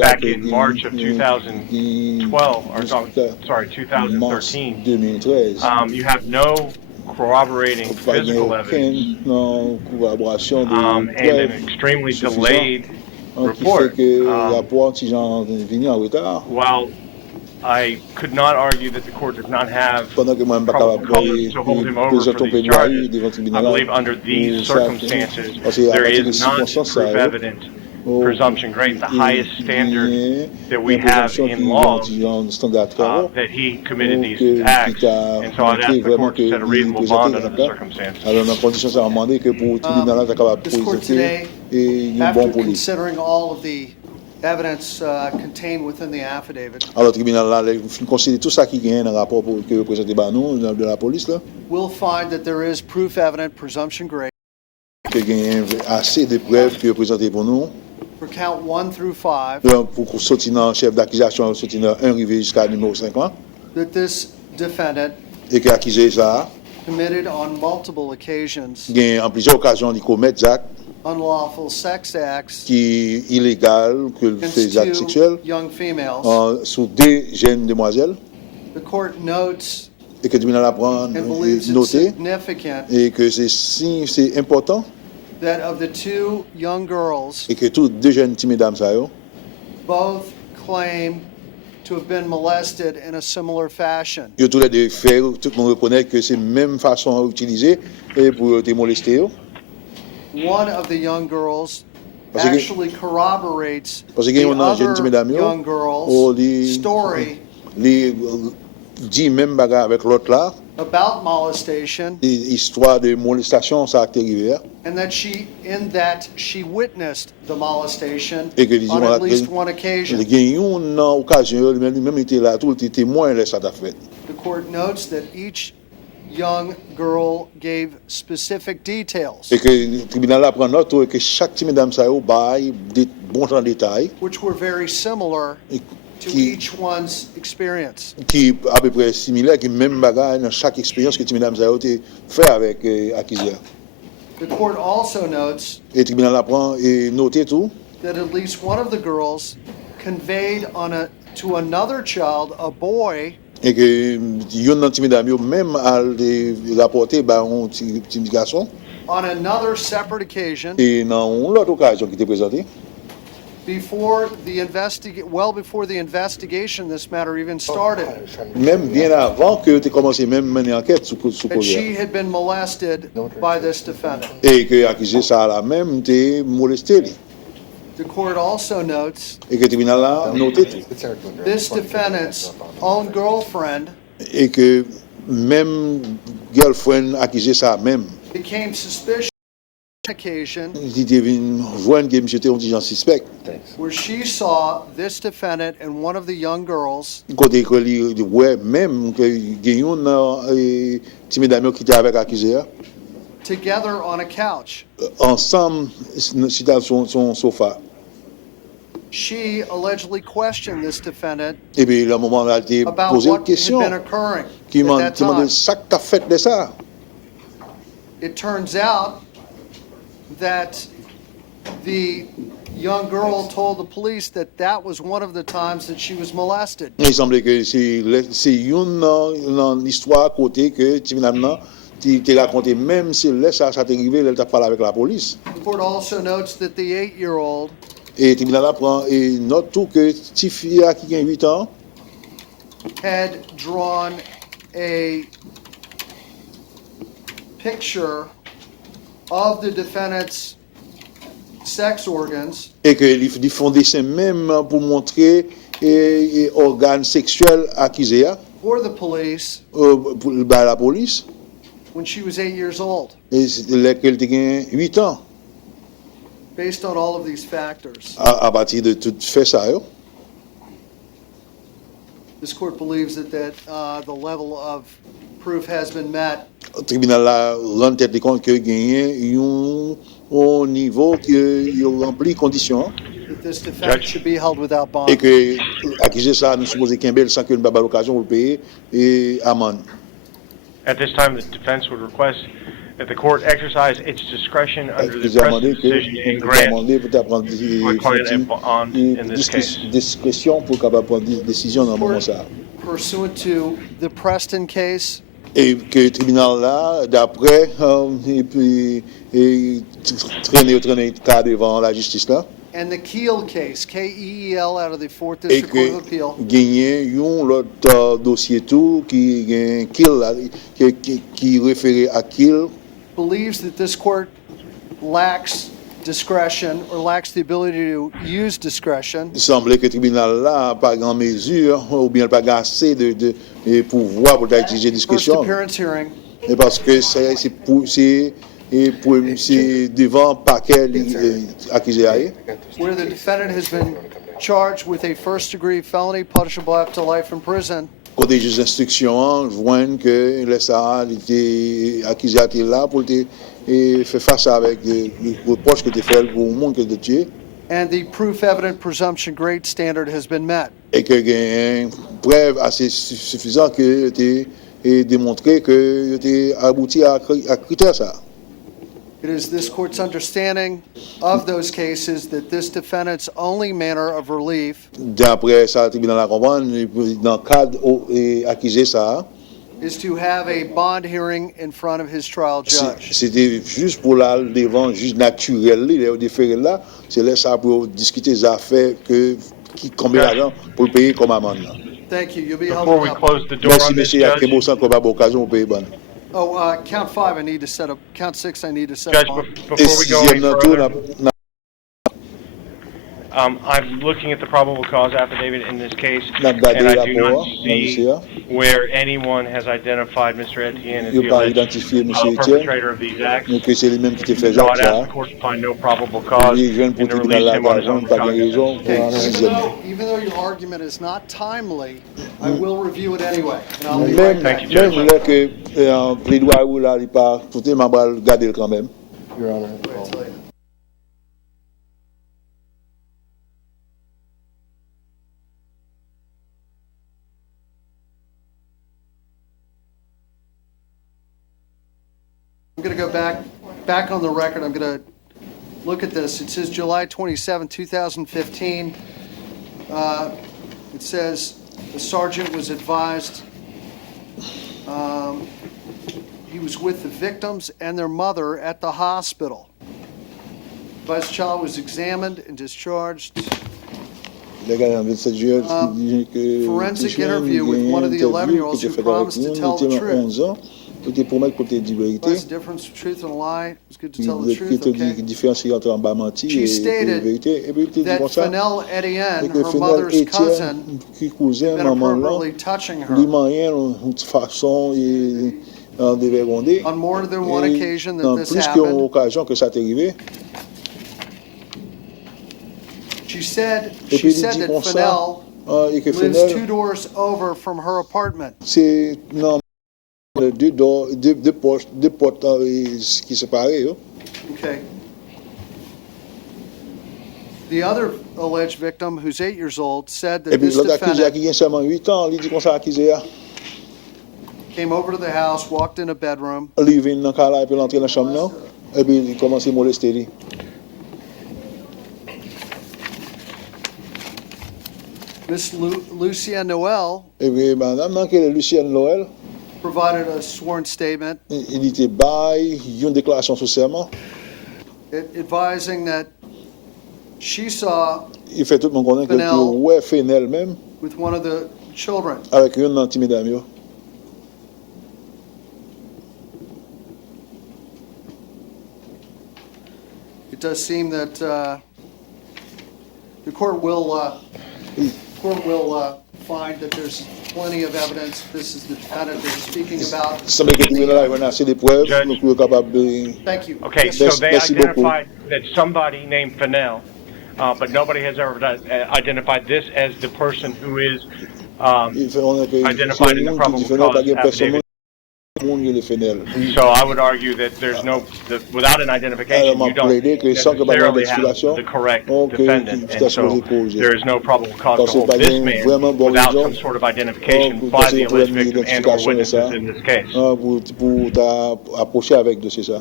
back in March of 2012, or sorry, 2013. You have no corroborating physical evidence and an extremely delayed report. While I could not argue that the court does not have probable cause to hold him over for these charges, I believe under these circumstances, there is not proof evident presumption grade, the highest standard that we have in law, that he committed these acts. And so I'd ask the court to set a reasonable bond under the circumstances. This court today, after considering all of the evidence contained within the affidavit, Alors tribunal là, considère tout ça qui gagne dans rapport que présenté par nous de la police là. will find that there is proof evident presumption grade Que gagne assez de preuves que présenté pour nous. for count 1 through 5 Pour sortir dans chef d'accusation, sortir dans 1 arrivé jusqu'à numéro 50 that this defendant et qui accusé ça committed on multiple occasions gagne en plusieurs occasions il commet des actes unlawful sex acts qui illégal que fait des actes against sexuels 2 young females. sur 2 jeunes demoiselles The court notes et que le tribunal apprend and believes it's noter significant et que c'est important that of the 2 young girls, et que tous 2 jeunes petites mesdames ça yo both claim to have been molested in a similar fashion. yo tous les deux faire tout le monde reconnaît que c'est même façon utiliser et pour te molester yo. One of the young girls Parce que- actually corroborates Parce que the on a jeune other mesdames yo young girl's story li dit même bagarre avec l'autre là about molestation, histoire de molestation ça a arrivé and that she witnessed the molestation et que disons on at least one occasion. il gagne une occasion même était là tout était témoin de ça t'a fait. The court notes that each young girl gave specific details, Et que le tribunal apprend note que chaque petite mesdames ça yo bail des bons en détail which were very similar to each one's experience. qui à peu près similaire qui même bagarre dans chaque expérience que petite mesdames ça yo te fait avec accusé. The court also notes Et le tribunal apprend et noter tout that at least one of the girls conveyed to another child, a boy, et que yon nan ti mesdames yo même à rapporter ba un petit garçon on another separate occasion et dans l'autre occasion qui était présentée before the investigation this matter even started, même bien avant que tu commencé même mener enquête sur that she projet had been molested by this defendant. et que accusé ça la même t'es molesté lui. The court also notes Et que le tribunal a noté tout this defendant's own girlfriend et que même girlfriend accusé ça même became suspicious on occasion il était venu joindre que monsieur était un petit gens suspect where she saw this defendant and one of the young girls côté que lui ouais même que gagne un petit mesdames qui était avec accusé together on a couch. ensemble sur son sofa. she allegedly questioned this defendant Et puis, le moment où elle a été about posé une what had question, been occurring qui at m'a that demandé time. ça que t'as fait de ça. It turns out that the young girl told the police that that was one of the times that she was molested. Il semblait que c'est une histoire à côté que finalement, tu t'es raconté, même si ça t'est arrivé, elle t'a parlé avec la police. The court also notes that the 8-year-old Et le tribunal apprend et note tout que petit fille qui a 8 ans had drawn a picture of the defendant's sex organs et qu'ils font des dessins même pour montrer organes sexuels accusés for the police par la police. when she was 8 years old. Et qu'elle a 8 ans. Based on all of these factors, À partir de tout fait ça, this court believes that the level of proof has been met. le tribunal a rendu tête compte que gagné un niveau qui remplit les conditions That this defendant should be held without bond. et que accusé ça nous supposons qu'il y sans que nous n'ayons pas l'occasion de payer et amende. At this time, the defense would request that the court exercise its discretion under the Vous amendez precedent que decision and vous grant amendez pour prendre my client a bond in this case. discrétion pour capable prendre des décisions dans le moment ça. Pursuant to the Preston case, Et que le tribunal là, d'après, traîner le cas devant la justice là, and the Keel case, K-E-E-L, out of the 4th et District Court of que Appeal, gagné un autre dossier tout qui gagne qui référé à Kill, believes that this court lacks discretion or lacks the ability to use discretion il semblait que le tribunal là n'a pas grand mesure ou bien pas assez de pouvoir pour exiger first discussion. appearance hearing Et parce que c'est devant paquet accusé à where the defendant has been charged with a first-degree felony punishable up to life in prison. Quand les juges d'instruction voient que le Sahara était accusé à là pour faire face avec les reproches que tu fais pour le monde que tu tues And the proof evident presumption grade standard has been met. et que il y a une preuve assez suffisante que tu démontré que tu abouti à critère ça. It is this court's understanding of those cases that this defendant's only manner of relief D'après ça, le tribunal a comprendre dans le cadre accusé ça, is to have a bond hearing in front of his trial judge. c'était juste pour la devant juge naturel les différents là, c'est là ça pour discuter des affaires qui combien d'argent pour le payer comme amende. Thank you. You'll be held Before we up. close the door Merci on this, monsieur, il y a Judge, très beau sang qu'on va avoir l'occasion de payer bonne. Oh, count 5, I need to set up. Count 6, I need to set Judge, up. before Et we go any sixième dans tout, further, I'm looking at the probable cause affidavit in this case, n'a and gardé I la do not voix, see where anyone has identified Mr. Etienne as il the n'a pas alleged identifié monsieur Etienne, perpetrator of these acts. mais que c'est lui-même qui te fait So I'd ça. ask the court to find no probable cause Les jeunes pour and le to tribunal release là, him on his own pas de raison cognizance. pour un sixième. Even though your argument is not timely, I will review it anyway. And I'll be Même right back. même là que plaidoyer là, il pas tout est m'a garder quand même. Your Honor. I'm going to go back on the record. I'm going to look at this. It says July 27, 2015. It says the sergeant was advised he was with the victims and their mother at the hospital. Advised child was examined and discharged. Les gars, en 27 juillet, qui dit que Forensic interview with one of the 11-year-olds who promised to tell the truth. 11 ans, il te promet pour te dire la vérité. What's the difference between truth and a lie? It's good to tell the Il truth, te dit okay? la différence entre un menti She et la stated vérité. Et puis il te dit that comme ça. Fennell Etienne, Et que her Fennel mother's Etienne, cousin, qui cousin, been maman là, appropriately touching her lui marié d'une façon dévergondée. on more than one Et occasion that dans this plus qu'une happened. occasion que ça t'est arrivé. She said Et puis il that dit comme ça, Fennell et que lives Fennel, 2 doors over from her apartment. c'est non, deux portes qui séparées. Okay. The other alleged victim, who's 8 years old, said Et that puis, this l'autre accusé defendant qui a seulement 8 ans, il dit qu'on s'est accusé à. came over to the house, walked in a bedroom, Il vient dans le et puis l'entrée dans la chambre, non? Et puis, il commence à molester lui. Miss Lucia Noel Et puis, madame, non, qui est Lucienne Noël, provided a sworn statement il était bail, une déclaration sous serment. advising that she saw Il fait tout le monde connaître que Sentinel ouais, Sentinel même, with one of the children. avec une dans mesdames yo. It does seem that the court will find that there's plenty of evidence. This is the defendant they're speaking about. Semble que le tribunal a assez de preuves pour capable de. Thank you. Okay, Yes, so sir. they Merci beaucoup. identified that somebody named Fennell, but nobody has ever identified this as the person who is identified in the probable cause affidavit. So I would argue that there's without an identification, you don't necessarily have the correct defendant, and so there is no probable cause to hold this man without some sort of identification by the alleged victim and or witnesses in this case. Pour t'approcher avec dossier ça.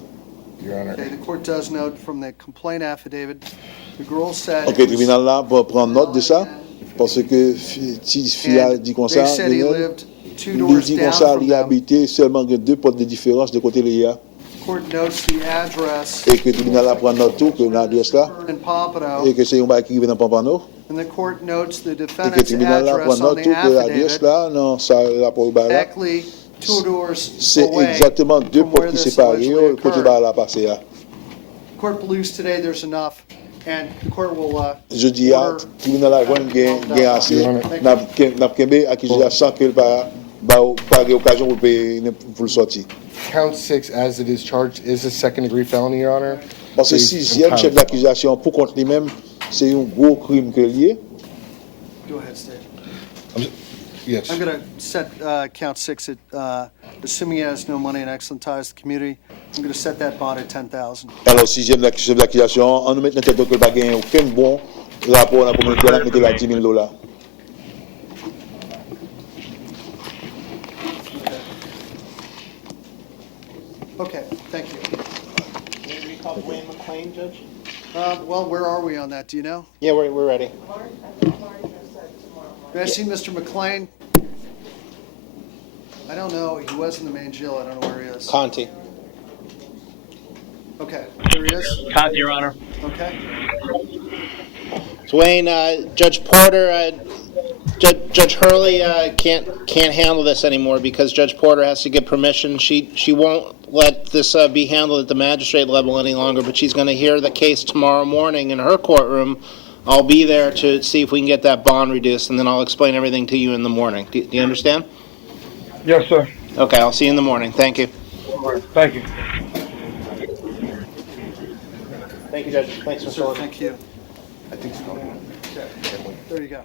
Your Honor. Okay, the court does note from the complaint affidavit, the girl said. Ok, le tribunal là va prendre note de ça, parce que si fille a dit comme ça, They said he lived 2 il doors dit down comme ça, from il them. habitait seulement que 2 portes de différence de côté les a. Court notes the address Et que le tribunal a prend note tout, que l'adresse là, in Pompano, et que c'est un bail qui vient dans Pampano. and the court notes the Et que le defendant's tribunal là prend address on note the tout, que l'adresse affidavit, là, non, ça rapport au bail là. exactly 2 doors C'est away exactement 2 from portes where qui this séparent, allegedly le côté occurred. bail là passé là. Court believes today there's enough, and the court will Je dis à order. tribunal là gain assez, n'a kembe accusation que pas occasion pour payer pour le sortir. Count 6, as it is charged, is a second-degree felony, Your Honor. Parce que Based in sixième chef pounds. d'accusation pour contre lui-même, c'est un gros crime que lié. Go ahead, Steve. Yes. I'm going to set count 6 at, assuming he has no money and excellent ties to the community, I'm going to set that bond at $10,000. Alors sixième chef d'accusation, on nous met dans tête que pas gagner aucun bon rapport dans la communauté, on a mis là $10,000. Okay, thank you. Can you recall Wayne McLean, Judge? Well, where are we on that? Do you know? Yeah, we're ready. May I see Mr. McLean? I don't know. He was in the main jail. I don't know where he is. Conti. Okay, there he is. Conti, Your Honor. Okay. So Wayne, Judge Porter, Judge Hurley can't handle this anymore because Judge Porter has to get permission. She won't let this be handled at the magistrate level any longer, but she's going to hear the case tomorrow morning in her courtroom. I'll be there to see if we can get that bond reduced, and then I'll explain everything to you in the morning. Do you understand? Yes, sir. Okay, I'll see you in the morning. Thank you. Thank you. Thank you, Judge. Thanks, Sir, Mr. Sullivan. thank you. I think so. Okay. There you go.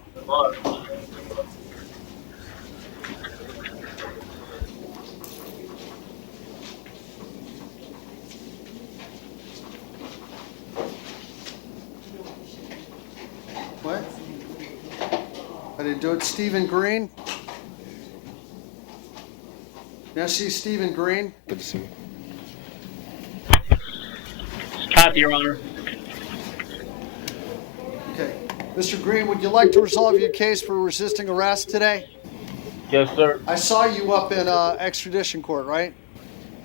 What? I didn't do it. Stephen Green? May I see Stephen Green? Good to see you. Conti, Your Honor. Okay. Mr. Green, would you like to resolve your case for resisting arrest today? Yes, sir. I saw you up in extradition court, right?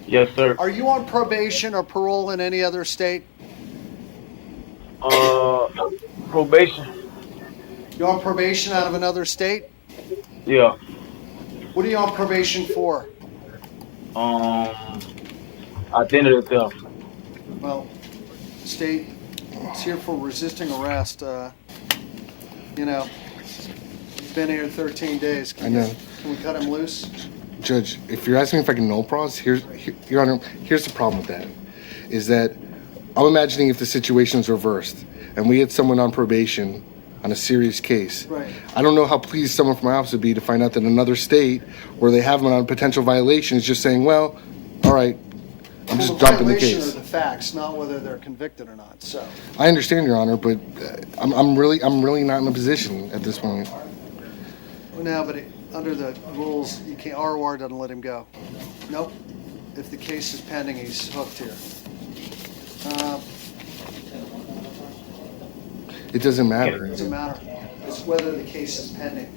Yes, sir. Are you on probation or parole in any other state? Probation. You're on probation out of another state? Yeah. What are you on probation for? Identity theft. Well, state, it's here for resisting arrest. You know, he's been here 13 days. I know. Can we cut him loose? Judge, if you're asking if I can null pros, Your Honor, here's the problem with that, is that I'm imagining if the situation's reversed and we had someone on probation on a serious case. Right. I don't know how pleased someone from my office would be to find out that another state where they have them on potential violation is just saying, well, all right, I'm just Well, dumping the violation case. are the facts, not whether they're convicted or not, so. I understand, Your Honor, but I'm really not in a position at this point. Well, no, but under the rules, you can't, ROR doesn't let him go. Nope. If the case is pending, he's hooked here. It doesn't matter. It doesn't matter. It's whether the case is pending.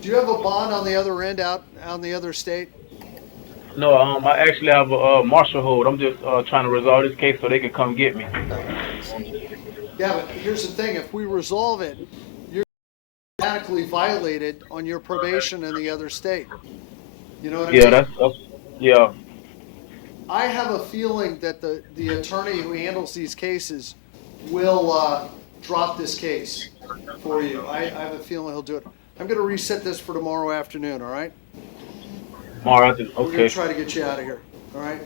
Do you have a bond on the other end out on the other state? No, I actually have a marshal hold. I'm just trying to resolve this case so they can come get me. Yeah, but here's the thing. If we resolve it, you're automatically violated on your probation in the other state. You know what I mean? Yeah, that's yeah. I have a feeling that the attorney who handles these cases will drop this case for you. I have a feeling he'll do it. I'm going to reset this for tomorrow afternoon, all right? Tomorrow afternoon, We're going okay. to try to get you out of here, all right?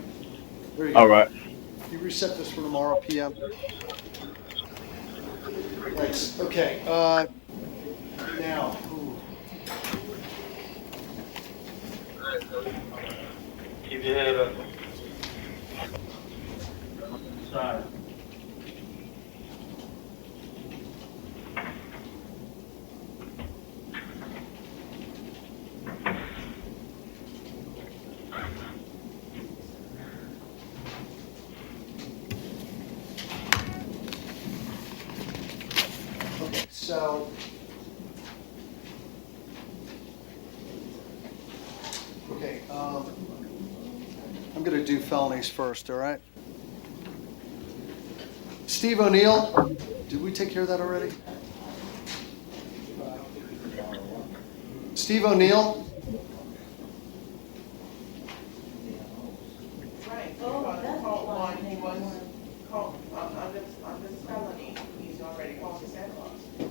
There you go. All right. You reset this for tomorrow p.m. Thanks. Okay. Now. Keep your head up. Side. Okay, so. Okay, I'm going to do felonies first, all right? Steve O'Neill, did we take care of that already? Steve O'Neill?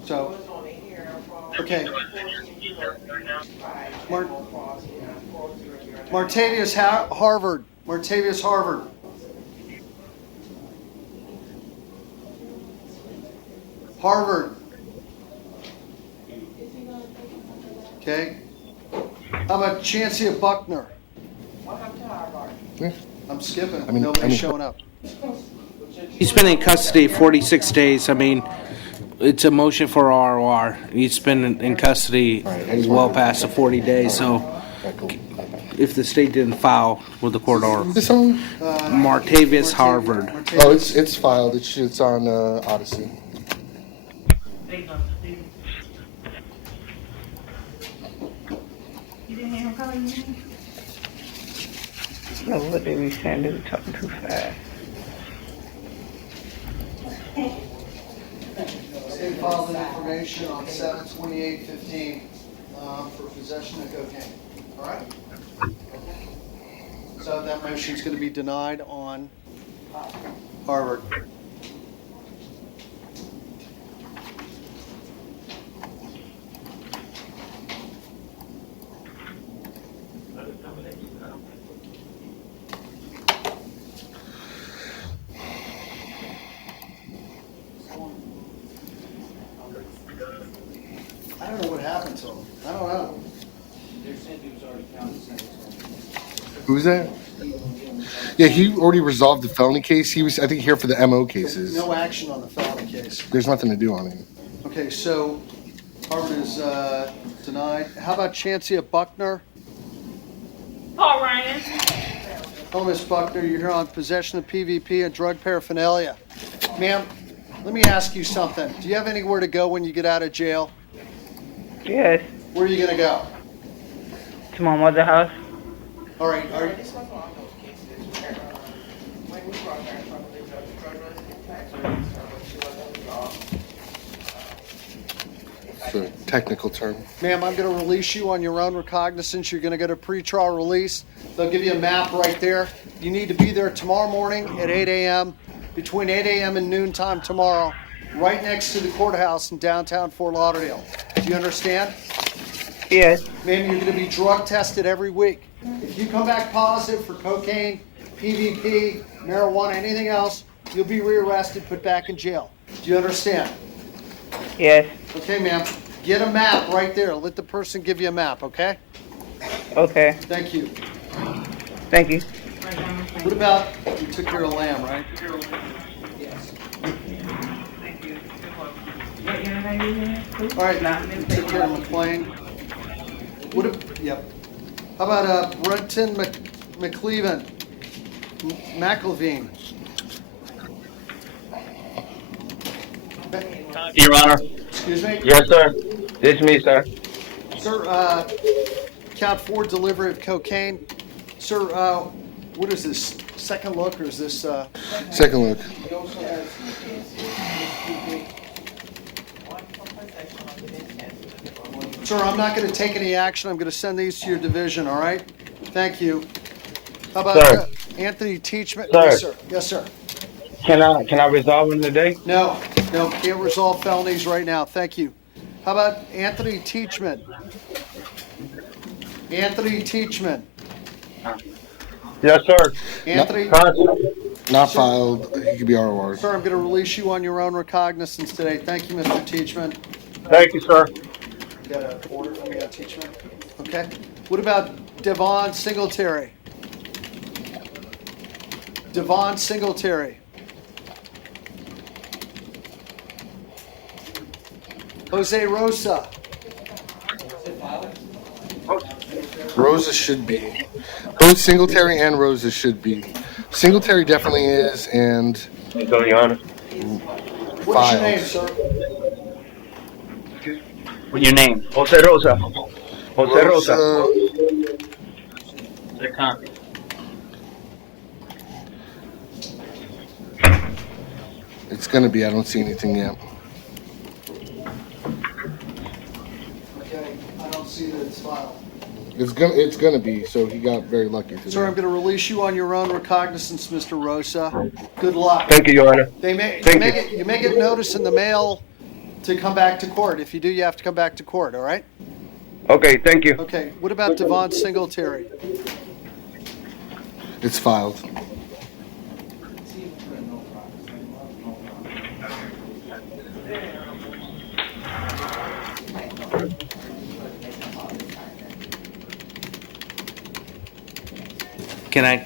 So, okay. Martavius Harvard. Martavius Harvard. Harvard. Okay. How about Chancey Buckner? Yeah. I'm skipping. I mean- Nobody's showing up. He's been in custody 46 days. I mean, it's a motion for ROR. He's been in custody well past the 40 days, so if the state didn't file with the court order. This on? Martavius Harvard. Oh, it's filed. It's on Odyssey. No, what did we saying? They were talking too fast. State filed information on 7/28/15 for possession of cocaine. All right? So that motion's going to be denied on Harvard. I don't know what happened to him. I don't know. Who's that? Yeah, he already resolved the felony case. He was, I think, here for the MO cases. No action on the felony case. There's nothing to do on it. Okay, so Harvard is denied. How about Chancey Buckner? Paul Ryan. Oh, Miss Buckner, you're here on possession of PVP and drug paraphernalia. Ma'am, let me ask you something. Do you have anywhere to go when you get out of jail? Yes. Where are you going to go? To my mother's house. All right. It's a technical term. Ma'am, I'm going to release you on your own recognizance. You're going to get a pretrial release. They'll give you a map right there. You need to be there tomorrow morning at 8 a.m., between 8 a.m. and noontime tomorrow, right next to the courthouse in downtown Fort Lauderdale. Do you understand? Yes. Ma'am, you're going to be drug tested every week. If you come back positive for cocaine, PVP, marijuana, anything else, you'll be rearrested, put back in jail. Do you understand? Yes. Okay, ma'am. Get a map right there. Let the person give you a map, okay? Okay. Thank you. Thank you. What about, you took care of Lamb, right? All right, you took care of McLean. Yep. How about Brenton McLeavin? McElveen? Your Honor. Excuse me? Yes, sir. This is me, sir. Sir, count 4 delivery of cocaine. Sir, what is this? Second look or is this? Second look. Sir, I'm not going to take any action. I'm going to send these to your division, all right? Thank you. How about Anthony Teachman? Sir. Yes, sir. Yes, sir. Can I resolve them today? No, can't resolve felonies right now. Thank you. How about Anthony Teachman? Anthony Teachman. Yes, sir. Anthony? Not filed. He could be ROR. Sir, I'm going to release you on your own recognizance today. Thank you, Mr. Teachman. Thank you, sir. You got an order for me on Teachman? Okay. What about Devon Singletary? Devon Singletary. Jose Rosa. Rosa should be. Both Singletary and Rosa should be. Singletary definitely is, and So, Your Honor. What's your name, sir? What's your name? Jose Rosa. Jose Rosa. It's gonna be. I don't see anything yet. Okay, I don't see that it's filed. It's gonna be. So he got very lucky today. Sir, I'm going to release you on your own recognizance, Mr. Rosa. Good luck. Thank you, Your Honor. You may get notice in the mail to come back to court. If you do, you have to come back to court, all right? Okay, thank you. Okay, what about Devon Singletary? It's filed. Can I?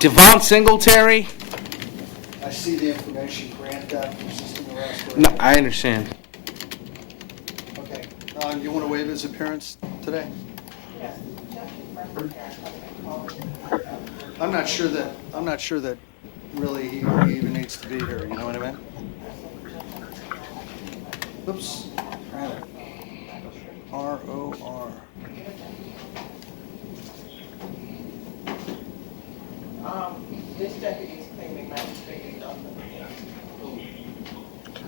Devon Singletary? I see the information, grant that persistent arrest. No, I understand. Okay, you want to waive his appearance today? I'm not sure that really he even needs to be here, you know what I mean? Oops. ROR. This deputy's claiming magistrate done.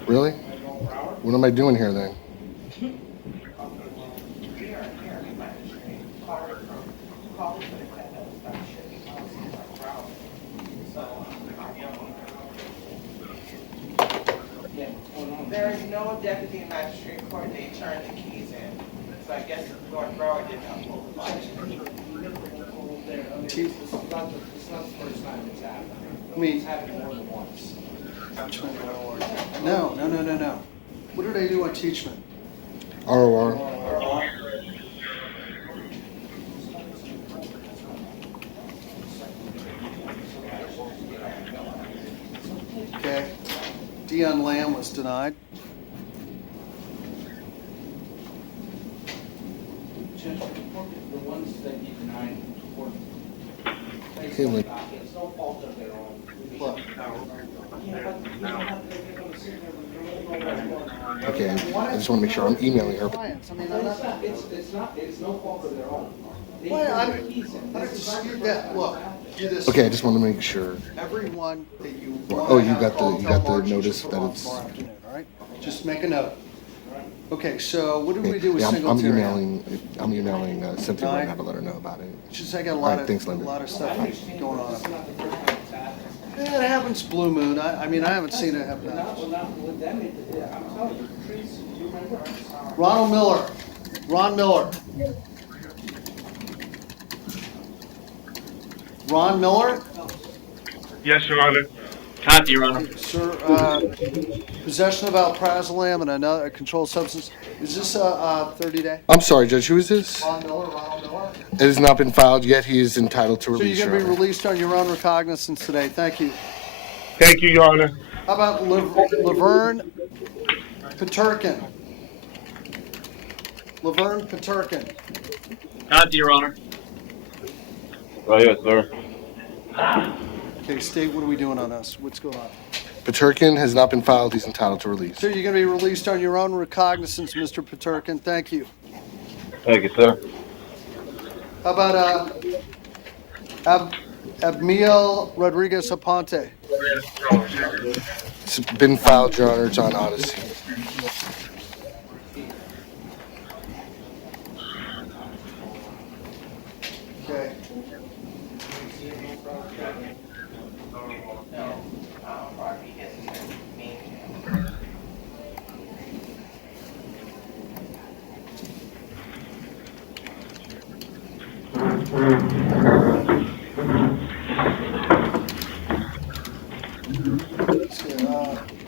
Really? What am I doing here then? There is no deputy magistrate court, they turned the keys in. So I guess Lord Broward did not pull the file. It's not the first time it's happened. I mean, it's happened more than once. No. What did I do on Teachman? ROR. Okay. Dion Lamb was denied. The ones that you denied were Okay, like, it's no fault of their own. Look. okay, I just want to make sure I'm emailing her. It's no fault of their own. I don't dispute that. Look, do this. Okay, I just want to make sure. Everyone that you. Oh, you got the notice that it's. Tomorrow afternoon, all right? Just make a note. Okay, so what do we do with Yeah, I'm Singletary? emailing Cynthia right now to let her know about it. Just I got a All lot right, of thanks, Linda. stuff going on. Yeah, it happens Blue Moon. I mean I haven't seen it happen. Ron Miller. Yes, Your Honor. Conti, Your Honor. Sir, possession of alprazolam and another controlled substance. Is this a 30-day? I'm sorry, Judge, who is this? Ronald Miller. It has not been filed yet. He is entitled to So release, you're going to Your be Honor. released on your own recognizance today. Thank you. Thank you, Your Honor. How about Laverne Paterkin? Laverne Paterkin. Conti, Your Honor. Yes, sir. Okay, State, what are we doing on this? What's going on? Paterkin has not been filed. He's entitled to release. Sir, you're going to be released on your own recognizance, Mr. Paterkin. Thank you. Thank you, sir. How about Abmiel Rodriguez Aponte? It's been filed, Your Honor. It's on Odyssey. Okay.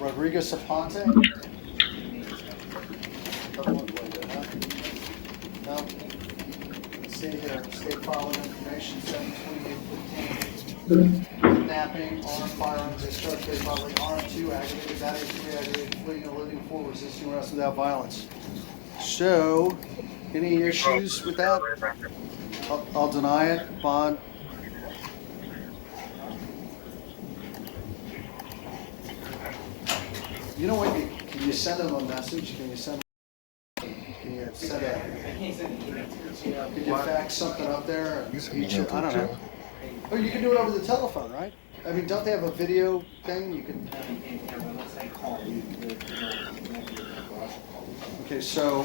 Rodriguez Aponte? Doesn't look like it, huh? No. Let's see here. State following information 72815. Kidnapping, armed firearms, discharge state probably armed 2, aggravated battery 3, aggravated fleeing or living 4, resisting arrest without violence. So, any issues with that? I'll deny it. Bond. You know what? Can you send them a message? Can you send a? Can you fax something up there? I don't know. Oh, you can do it over the telephone, right? I mean, don't they have a video thing? You can. Okay, so.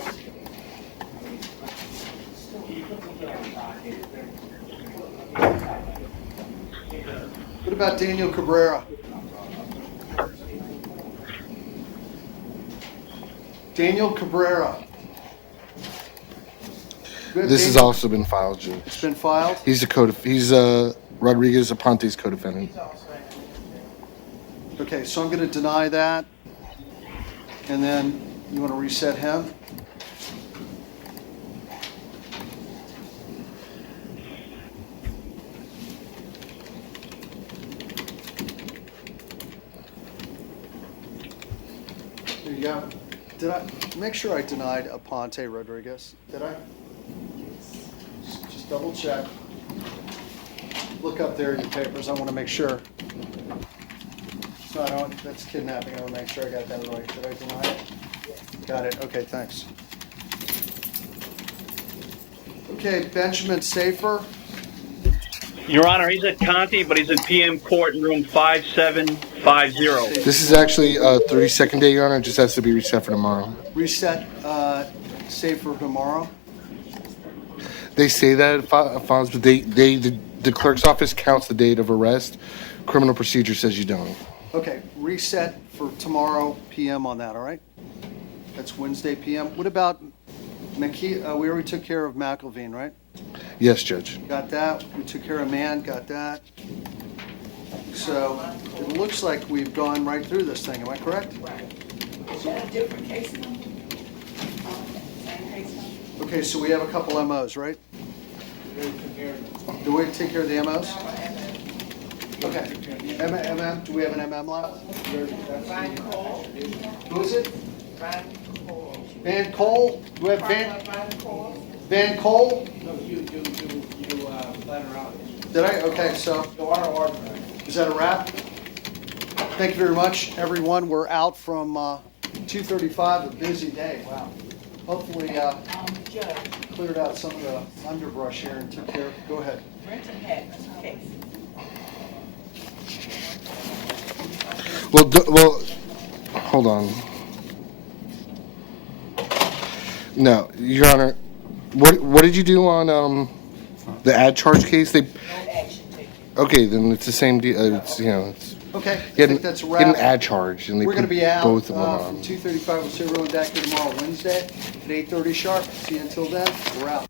What about Daniel Cabrera? Daniel Cabrera. This has also been filed, Judge. It's been filed? He's Rodriguez Aponte's co-defendant. Okay, so I'm going to deny that. And then you want to reset him? There you go. Did I make sure I denied Aponte Rodriguez? Did I? Just double check. Look up there in your papers. I want to make sure. No, I don't. That's kidnapping. I want to make sure I got that right. Did I deny it? Got it. Okay, thanks. Okay, Benjamin Safer. Your Honor, he's at Conti, but he's in PM Court in room 5750. This is actually a 32nd day, Your Honor. It just has to be reset for tomorrow. Reset Safer tomorrow? They say that it files, but the clerk's office counts the date of arrest. Criminal procedure says you don't. Okay, reset for tomorrow PM on that, all right? That's Wednesday PM. What about McKee? We already took care of McElveen, right? Yes, Judge. Got that. We took care of Mann, got that. So it looks like we've gone right through this thing. Am I correct? Is that a different case number? Same case number? Okay, so we have a couple MOs, right? Do we take care of the MOs? Okay. MM, do we have an MM left? Van Cole. Who is it? Van Cole. Van Cole? Do we have Van Cole? No, you let her out. Did I? Okay, so. Is that a wrap? Thank you very much, everyone. We're out from 2:35, a busy day. Wow. Hopefully cleared out some of the underbrush here and took care of. Go ahead. Renton had this case. Well, hold on. No, Your Honor. What did you do on the ad charge case? Okay, then it's the same deal. It's Okay, he I think that's a wrap. He had an ad charge, and they We're going to put be out both of them from on. 2:35 with Cyril and Decker tomorrow, Wednesday, at 8:30 sharp. See you until then. We're out.